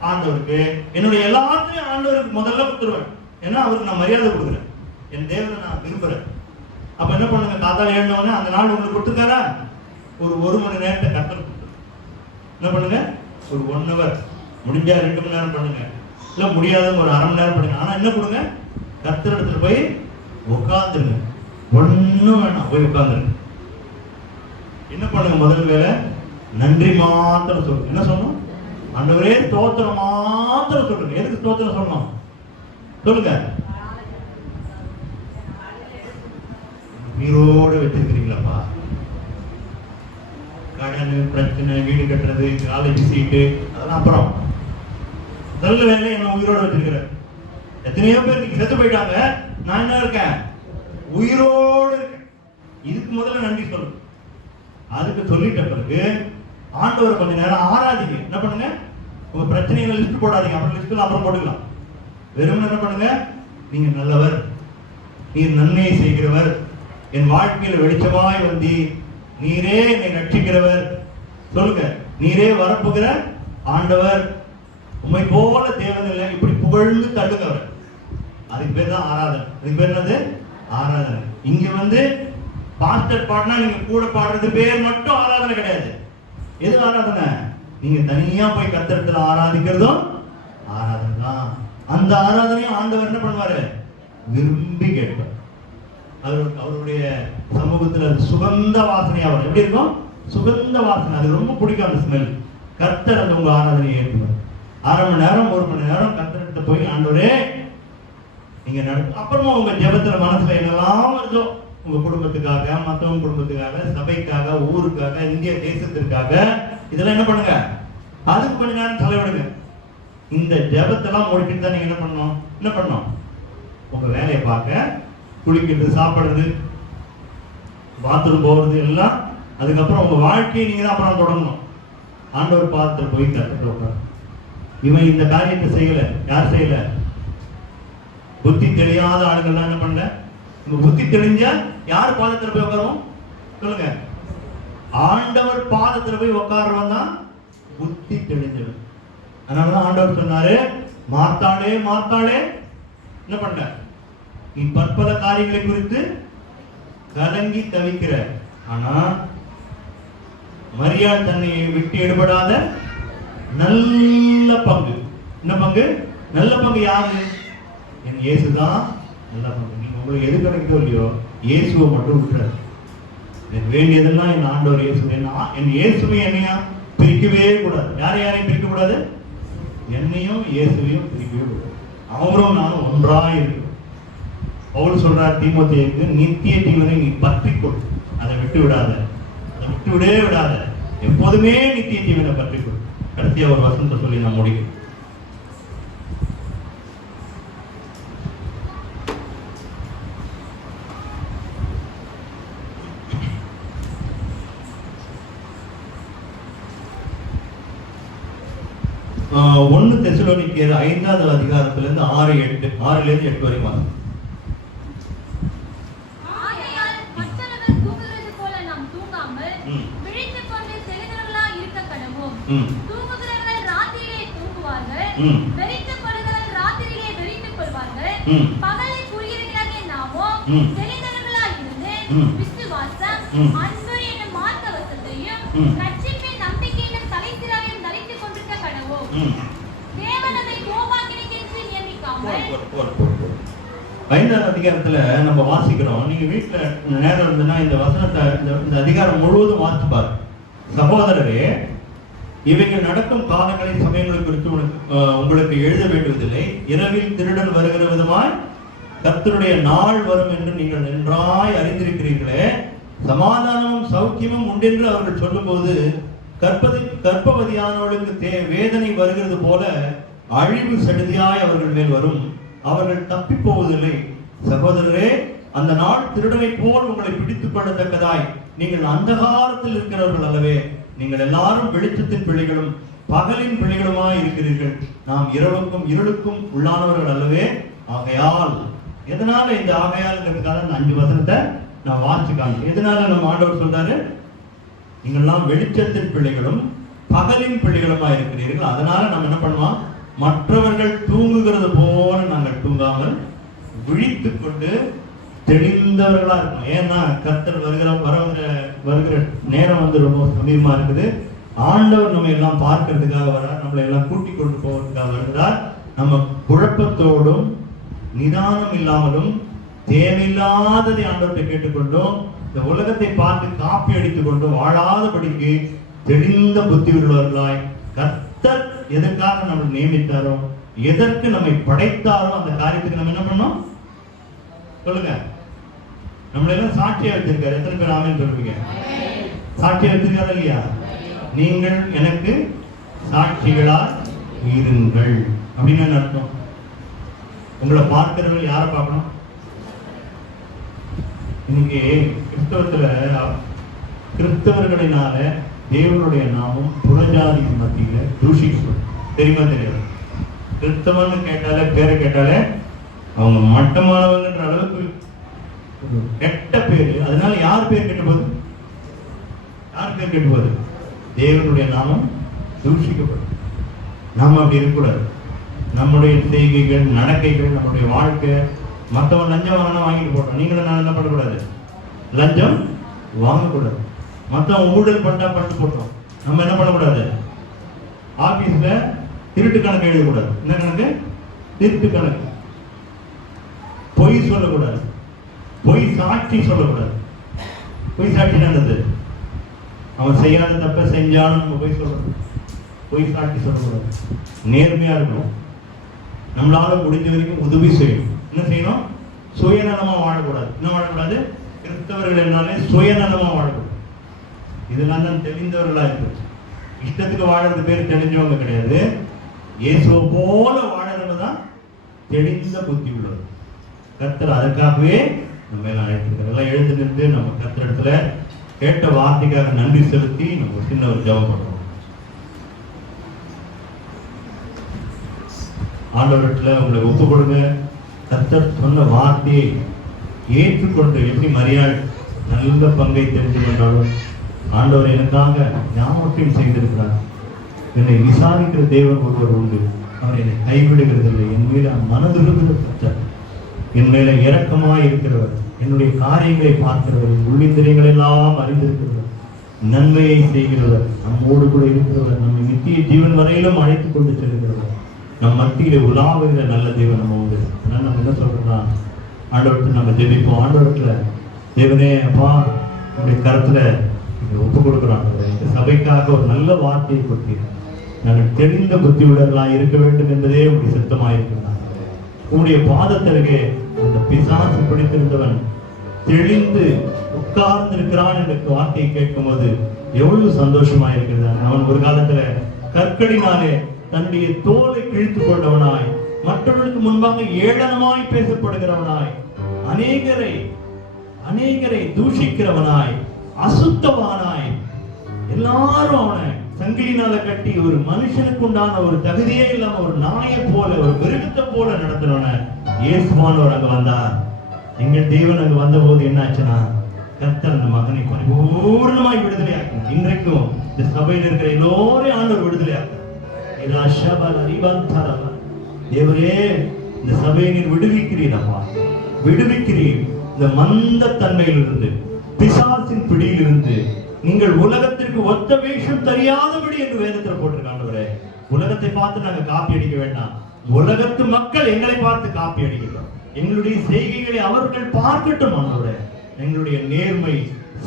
ஆண்டவருக்கு, என்னுடைய எல்லாத்தையும் ஆண்டவருக்கு முதல்ல கொடுத்துருவேன். ஏன்னா அவருக்கு நான் மரியாதை கொடுக்குறேன். என் தேவனை நான் விரும்புறேன். அப்ப என்ன பண்ணுங்க? காத்தால எழுந்தவொடனே அந்த நாள் உங்களுக்கு கொடுத்துருக்காரா? ஒரு மணி நேரத்தை கர்த்தர் என்ன பண்ணுங்க? ஒரு 1 hour, முடிஞ்சா 2 மணி நேரம் பண்ணுங்க. இல்ல முடியாதவங்க ஒரு 1/2 மணி நேரம் பண்ணுங்க. ஆனா என்ன கொடுங்க? கர்த்தர் இடத்துல போய் உட்கார்ந்துருங்க. ஒண்ணும் வேணாம், போய் உட்கார்ந்துருங்க. என்ன பண்ணுங்க? முதல் வேலை நன்றி மாத்திரம் சொல்லுங்க. என்ன சொல்லணும்? ஆண்டவரே ஸ்தோத்திரம் மாத்திரம் சொல்லுங்க. எதுக்கு ஸ்தோத்திரம் சொல்லணும்? சொல்லுங்க. உயிரோடு வச்சிருக்கிறீங்களாப்பா? கடன் பிரச்சனை, வீடு கட்டுறது, காலேஜ் சீட்டு, அதெல்லாம் அப்புறம். முதல் வேலை என்ன உயிரோடு வச்சிருக்கிறேன். எத்தனையோ பேர் நீங்க செத்து போயிட்டாங்க. நான் என்ன இருக்கேன்? உயிரோடு இருக்கேன். இதுக்கு முதல்ல நன்றி சொல்லுங்க. அதுக்கு சொல்லிட்ட பிறகு ஆண்டவரை கொஞ்ச நேரம் ஆராதிங்க. என்ன பண்ணுங்க? உங்க பிரச்சனைகளை லிஸ்ட் போடாதீங்க. அப்புறம் லிஸ்ட்ல அப்புறம் போட்டுக்கலாம். வெறும் என்ன பண்ணுங்க? நீங்க நல்லவர், நீர் நன்மை செய்கிறவர், என் வாழ்க்கையில் வெளிச்சமாய் வந்தி, நீரே என்னை ரட்சிக்கிறவர். சொல்லுங்க. நீரே வரப்புகிற ஆண்டவர், உம்மை போல தேவன் இல்லை. இப்படி புகழ்ந்து தள்ளுங்க அவர். அதுக்கு பேர் தான் ஆராதனை. அதுக்கு பேர் என்னது? ஆராதனை. இங்க பாஸ்டர் பாடினா நீங்க கூட பாடுறது பேர் மட்டும் ஆராதனை கிடையாது. எது ஆராதனை? நீங்க தனியா போய் கர்த்தரிடத்துல ஆராதிக்கிறதும் ஆராதனை தான். அந்த ஆராதனையும் ஆண்டவர் என்ன பண்ணுவாரு? விரும்பி கேட்பார். அவருடைய சமூகத்துல சுகந்த வாசனையா வரும். எப்படி இருக்கும்? சுகந்த வாசனை. அது ரொம்ப பிடிக்கும் அந்த ஸ்மெல். கர்த்தர் அந்த உங்க ஆராதனையை ஏற்றுவார். 1/2 மணி நேரம் 1 மணி நேரம் கர்த்தர்கிட்ட போய் ஆண்டவரே நீங்க நடத்து. அப்புறமா உங்க ஜெபத்துல மனசுல என்னெல்லாம் வருதோ, உங்க குடும்பத்துக்காக, மற்றவங்க குடும்பத்துக்காக, சபைக்காக, ஊருக்காக, இந்திய தேசத்திற்காக, இதெல்லாம் என்ன பண்ணுங்க? அதுக்கு கொஞ்ச நேரம் செலவிடுங்க. இந்த ஜெபத்தெல்லாம் முடிச்சுட்டு தான் நீங்க என்ன பண்ணணும்? உங்க வேலையை பார்க்க, குளிக்கிறது, சாப்பிடுறது, பாத்ரூம் போறது எல்லாம். அதுக்கப்புறம் உங்க வாழ்க்கையை நீங்க தான் அப்புறம் தொடங்கணும். ஆண்டவர் பாதத்துல போய் கத்துட்டு உட்காரு. இவன் இந்த காரியத்தை செய்யல. யார் செய்யல? புத்தி தெரியாத ஆளுங்கள்லாம் என்ன பண்ணல? உங்க புத்தி தெரிஞ்சா யார் பாதத்துல போய் உட்காரும்? சொல்லுங்க. ஆண்டவர் பாதத்துல போய் உட்காருவன் தான் புத்தி தெரிஞ்சவன். அதனாலதான் ஆண்டவர் சொன்னாரு, மார்த்தாளே மார்த்தாளே என்ன பண்ண? நீ பற்பல காரியங்களை குறித்து கலங்கி தவிக்கிற. ஆனா மரியாள் தன்னை விட்டு எடுபடாத நல்ல பங்கு. என்ன பங்கு? நல்ல பங்கு யாரு? என் இயேசுதான் நல்ல பங்கு. நீங்க உங்களுக்கு எது கிடைக்குதோ இல்லையோ, இயேசுவை மட்டும் விட்டுறாரு. எனக்கு வேண்டியதெல்லாம் என் ஆண்டவர் இயேசு. என் இயேசுவை என்னையா பிரிக்கவே கூடாது. யாரையும் பிரிக்க கூடாது? என்னையும் இயேசுவையும் பிரிக்கவே கூடாது. அவரும் நானும் ஒன்றாய் இருக்கு. பவுல் சொல்றார் தீமோத்தேயுக்கு, நித்திய ஜீவனை நீ பற்றிக்கொள், அதை விட்டு விடாத, அதை விட்டு விடவே விடாத, எப்போதுமே நித்திய ஜீவனை பற்றிக்கொள். கடைசியா ஒரு வசனத்தை சொல்லி நான் முடிக்கிறேன். ஒன்னு தெசலோனிக்கேயர் 5வது அதிகாரத்திலிருந்து 6-8 வரைக்கும். ஐந்தாவது அதிகாரத்துல நம்ம வாசிக்கிறோம். நீங்க வீட்டுல நேரம் இருந்ததுன்னா இந்த வசனத்தை, இந்த அதிகாரம் முழுவதும் வாசிச்சு பாருங்க. சகோதரரே, இவைகள் நடக்கும் காலங்களை சமயங்களை குறித்து உங்களுக்கு எழுத வேண்டுவதில்லை. இரவில் திருடன் வருகிற விதமாய் கர்த்தருடைய நாள் வரும் என்று நீங்கள் நன்றாய் அறிந்திருக்கிறீர்களே. சமாதானமும் சௌக்கியமும் உண்டென்று அவர்கள் சொல்லும் போது கர்ப்பவதியானவர்களுக்கு வேதனை வருகிறது போல அழிவு சடுதியாய் அவர்கள் மேல் வரும். அவர்கள் தப்பி போவதில்லை. சகோதரரே, அந்த நாள் திருடனை போல் உங்களை பிடித்துக் கொள்ளத்தக்கதாய் நீங்கள் அந்தகாரத்தில் இருக்கிறவர்கள் அல்லவே. நீங்கள் எல்லாரும் வெளிச்சத்தின் பிள்ளைகளும் பகலின் பிள்ளைகளுமாய் இருக்கிறீர்கள். நாம் இரவுக்கும் இருளுக்கும் உள்ளானவர்கள் அல்லவே. ஆகையால், எதனால இந்த ஆகையால்ங்கிறதுக்காக இந்த 5 வசனத்தை நான் வாசிக்காங்க. எதனால நம்ம ஆண்டவர் சொல்றாரு, நீங்கள்லாம் வெளிச்சத்தின் பிள்ளைகளும் பகலின் பிள்ளைகளுமாய் இருக்கிறீர்கள். அதனால நம்ம என்ன பண்ணுவோம்? மற்றவர்கள் தூங்குகிறது போல நாங்கள் தூங்காமல் விழித்துக் கொண்டு தெளிந்தவர்களா இருக்கும். ஏன்னா கர்த்தர் வருகிற நேரம் ரொம்ப சமீபமா இருக்குது. ஆண்டவர் நம்ம எல்லாம் பார்க்கறதுக்காக வர்றார், நம்மளை எல்லாம் கூட்டிக் கொண்டு போவதற்காக வருகிறார். நம்ம குழப்பத்தோடும் நிதானம் இல்லாமலும் தேவையில்லாததை ஆண்டவர்கிட்ட கேட்டுக்கொண்டும் இந்த உலகத்தை பார்த்து காப்பி அடித்துக் கொண்டும் வாழாதபடிக்கு தெளிந்த புத்தி உள்ளவர்களாய் கர்த்தர் எதற்காக நம்ம நியமித்தாரோ, எதற்கு நம்மை படைத்தாரோ அந்த காரியத்துக்கு நம்ம என்ன பண்ணோம்? சொல்லுங்க. நம்மள எல்லாம் சாட்சியா வச்சிருக்காரு. எத்தனை பேர் ஆமென் சொல்லுவீங்க? சாட்சியா வச்சிருக்காரு இல்லையா? நீங்கள் எனக்கு சாட்சிகளாய் இருங்கள் அப்படின்னு என்ன அர்த்தம்? உங்களை பார்க்கிறவர்கள் யாரை பார்க்கணும்? இன்னைக்கு கிறிஸ்தவர்களினால தேவனுடைய நாமம் புறஜாதி மத்தியில தூஷிக்கப்படும். தெரியுமா தெரியாது? கிறிஸ்தவன் கேட்டாலே, பேரை கேட்டாலே அவங்க மட்டமானவங்கன்ற அளவுக்கு கெட்ட பேரு. அதனால யார் பேர் கெட்டு போகுது? யார் பேர் கெட்டு போகுது? தேவனுடைய நாமம் தூஷிக்கப்படும். நாம அப்படி இருக்கக்கூடாது. நம்முடைய செய்கைகள், நடக்கைகள், நம்முடைய வாழ்க்கை. மற்றவன் லஞ்சம் வாங்கினா வாங்கிட்டு போட்டோம். நீங்களும் நான் என்ன பண்ணக்கூடாது? லஞ்சம் வாங்கக்கூடாது. மற்றவன் ஊழல் பண்ணா பண்ணிட்டு போட்டோம். நம்ம என்ன பண்ணக்கூடாது? ஆபீஸ்ல திருட்டு கணக்கு எழுதக்கூடாது. என்ன கணக்கு? திருட்டு கணக்கு. பொய் சொல்லக்கூடாது. பொய் சாட்சி சொல்லக்கூடாது. பொய் சாட்சி என்னது? அவன் செய்யாத தப்ப செஞ்சாலும் நம்ம பொய் சொல்லணும். பொய் சாட்சி சொல்லக்கூடாது. நேர்மையா இருக்கணும். நம்மளால முடிஞ்ச வரைக்கும் உதவி செய்யணும். என்ன செய்யணும்? சுயநலமா வாழக்கூடாது. என்ன வாழக்கூடாது? கிறிஸ்தவர்கள் என்னாலே சுயநலமா வாழக்கூடாது. இதெல்லாம் தான் தெரிந்தவர்களா இருக்கு. இஷ்டத்துக்கு வாழறது பேர் தெரிஞ்சவங்க கிடையாது. இயேசுவை போல வாழறவங்க தான் தெளிந்த புத்தி உள்ளவர். கர்த்தர் அதற்காகவே நம்ம எல்லாம் அழைத்திருக்கிறார். எல்லாம் எழுந்து நின்று நம்ம கர்த்தரிடத்துல கேட்ட வார்த்தைக்காக நன்றி செலுத்தி நம்ம சின்ன ஒரு ஜெபம் பண்ணுவோம். ஆண்டவரிடத்துல உங்களை ஒப்பு கொடுங்க. கர்த்தர் சொன்ன வார்த்தையை ஏற்றுக்கொண்டு எப்படி மரியாள் நல்ல பங்கை தெரிந்து கொண்டாலும் ஆண்டவர் எனக்காக ஞாபகம் செய்திருக்கிறார். என்னை விசாரிக்கிற தேவன் ஒருவர் உண்டு. அவர் என்னை கைவிடுகிறதில்லை. என் மேல மனதுருகிற கர்த்தர், என் மேல இரக்கமாய் இருக்கிறவர், என்னுடைய காரியங்களை பார்க்கிறவர், உள்ளிந்திரியங்கள் எல்லாம் அறிந்திருக்கிறவர், நன்மையை செய்கிறவர், நம்மோடு கூட இருக்கிறவர், நம்மை நித்திய ஜீவன் வரையிலும் அழைத்துக் கொண்டு செல்கிறவர், நம் மத்தியிலே உலாவுகிற நல்ல தேவன் நம்ம உண்டு. அதனால நம்ம என்ன சொல்றோம்னா, ஆண்டவர்கிட்ட நம்ம ஜெபிப்போம். ஆண்டவர்கிட்ட தேவனே அப்பா உங்களுடைய கருத்துல ஒப்பு கொடுக்குறாங்க. இந்த சபைக்காக ஒரு நல்ல வார்த்தையை கொடுத்தீங்க. நாங்கள் தெளிந்த புத்தி உள்ளவர்களாக இருக்க வேண்டும் என்பதே உங்களுடைய சித்தமாயிருக்கிறாங்க. உங்களுடைய பாதத்திற்கே அந்த பிசாசு பிடித்திருந்தவன் தெளிந்து உட்கார்ந்து இருக்கிறான் என்ற வார்த்தையை கேட்கும் போது எவ்வளவு சந்தோஷமா இருக்கிறது. அவன் ஒரு காலத்துல கற்களினாலே தன்னுடைய தோலை கிழித்துக் கொண்டவனாய், மற்றவர்களுக்கு முன்பாக ஏளனமாய் பேசப்படுகிறவனாய், அநேகரை தூஷிக்கிறவனாய், அசுத்தவானாய், எல்லாரும் அவனை சங்கிலினால கட்டி ஒரு மனுஷனுக்கு உண்டான ஒரு தகுதியே இல்லாம ஒரு நாயை போல ஒரு மிருகத்தை போல நடத்துறவன இயேசுவானவர் அங்க வந்தார். எங்கள் தேவன் அங்க வந்த போது என்ன ஆச்சுன்னா, கர்த்தர் அந்த மகனை பரிபூர்ணமாய் விடுதலை ஆக்கணும். இன்றைக்கும் இந்த சபையில் இருக்கிற எல்லோரையும் ஆண்டவர் விடுதலை ஆக்கணும். தேவரே இந்த சபையை நீர் விடுவிக்கிறீரப்பா, விடுவிக்கிறீர். இந்த மந்த தன்மையிலிருந்து, பிசாசின் பிடியிலிருந்து நீங்கள் உலகத்திற்கு ஒத்த வேஷம் தெரியாதபடி என்று வேதத்தில் போட்டிருக்காண்டவரே. உலகத்தை பார்த்து நாங்கள் காப்பி அடிக்க வேண்டாம். உலகத்து மக்கள் எங்களை பார்த்து காப்பி அடிக்கிறோம். எங்களுடைய செய்கைகளை அவர்கள் பார்க்கட்டும் ஆண்டவரே. எங்களுடைய நேர்மை,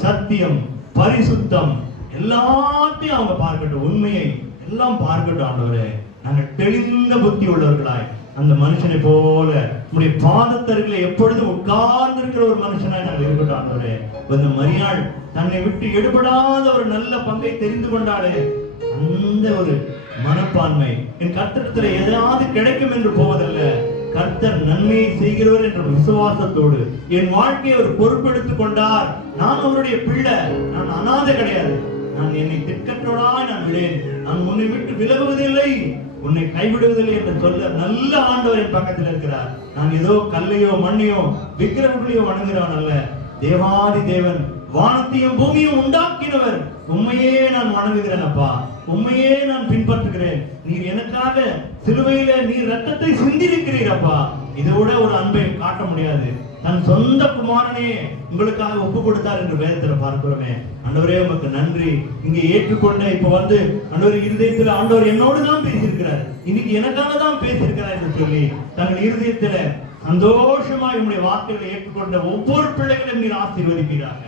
சத்தியம், பரிசுத்தம் எல்லாத்தையும் அவங்க பார்க்கட்டும். உண்மையை எல்லாம் பார்க்கட்டும் ஆண்டவரே. நாங்கள் தெளிந்த புத்தி உள்ளவர்களாய் அந்த மனுஷனை போல உடைய பாதத்தருகிலே எப்பொழுதும் உட்கார்ந்து இருக்கிற ஒரு மனுஷனாய் நாங்கள் இருக்கட்டும் ஆண்டவரே. அந்த மரியாள் தன்னை விட்டு எடுபடாத ஒரு நல்ல பங்கை தெரிந்து கொண்டாலே அந்த ஒரு மனப்பான்மை என் கர்த்தரிடத்துல எதாவது கிடைக்கும் என்று போவதல்ல, கர்த்தர் நன்மையை செய்கிறவர் என்ற விசுவாசத்தோடு என் வாழ்க்கையை ஒரு பொறுப்பெடுத்துக் கொண்டார். நான் அவருடைய பிள்ளை, நான் அநாதை கிடையாது, நான் என்னை திக்கற்றோடாய் நான் விடேன், நான் உன்னை விட்டு விலகுவதில்லை, உன்னை கைவிடுவதில்லை என்று சொல்ல நல்ல ஆண்டவர் என் பக்கத்தில் இருக்கிறார். நான் ஏதோ கல்லையோ மண்ணையோ விக்கிரகங்களையோ வணங்குகிறவன் அல்ல, தேவாதி தேவன் வானத்தையும் பூமியும் உண்டாக்கினவர், உண்மையே நான் வணங்குகிறேன் அப்பா, உண்மையே நான் பின்பற்றுகிறேன். நீர் எனக்காக சிலுவையில நீர் ரத்தத்தை சிந்திருக்கிறீர் அப்பா. இதோட ஒரு அன்பை காட்ட முடியாது. தன் சொந்த குமாரனே உங்களுக்காக ஒப்பு கொடுத்தார் என்று வேதத்துல பார்க்கிறோமே. ஆண்டவரே உமக்கு நன்றி. இங்க ஏற்றுக்கொண்ட இப்ப வந்து ஆண்டவர் இருதயத்துல ஆண்டவர் என்னோடு தான் பேசியிருக்கிறார், இன்னைக்கு எனக்காக தான் பேசியிருக்கிறார் என்று சொல்லி தங்கள் இருதயத்துல சந்தோஷமாய் உங்களுடைய வார்த்தைகளை ஏற்றுக்கொண்ட ஒவ்வொரு பிள்ளைகளையும் நீர் ஆசீர்வதிப்பீராக.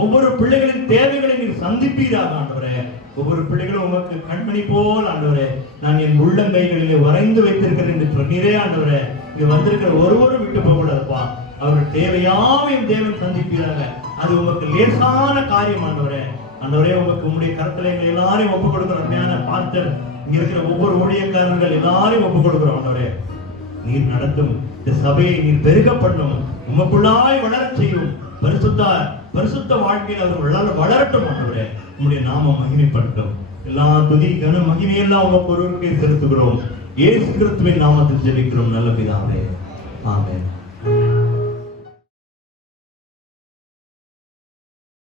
ஒவ்வொரு பிள்ளைகளின் தேவைகளை நீர் சந்திப்பீராக ஆண்டவரே. ஒவ்வொரு பிள்ளைகளும் உமக்கு கண்மணி போல் ஆண்டவரே நான் என் உள்ளங்கைகளிலே வரைந்து வைத்திருக்கிறேன் என்று சொன்னீரே ஆண்டவரே. இங்க வந்திருக்கிற ஒருவரும் விட்டு போக கூடாதுப்பா. அவர்கள் தேவையாவையும் தேவன் சந்திப்பீராக. அது உங்களுக்கு லேசான காரியம் ஆண்டவரே. ஆண்டவரே உமக்கு உங்களுடைய கருத்துல எங்களை எல்லாரையும் ஒப்புக் கொடுக்கிறோம். அருமையான பாஸ்டர், இங்க இருக்கிற ஒவ்வொரு ஊழியக்காரர்கள் எல்லாரையும் ஒப்புக் கொடுக்கிறோம் ஆண்டவரே. நீர் நடத்தும் இந்த சபையை நீர் பெருக பண்ணும், உமக்குள்ளாய் வளரச் செய்யும். பரிசுத்த வாழ்க்கையில் அவர்கள் வளரட்டும் ஆண்டவரே. உங்களுடைய நாமம் மகிமைப்படட்டும். எல்லா துதி கன மகிமையெல்லாம் உங்க ஒருவருக்கே செலுத்துகிறோம். இயேசு கிறிஸ்துவின் நாமத்தில் ஜெபிக்கிறோம் நல்ல பிதாவே. ஆமென்.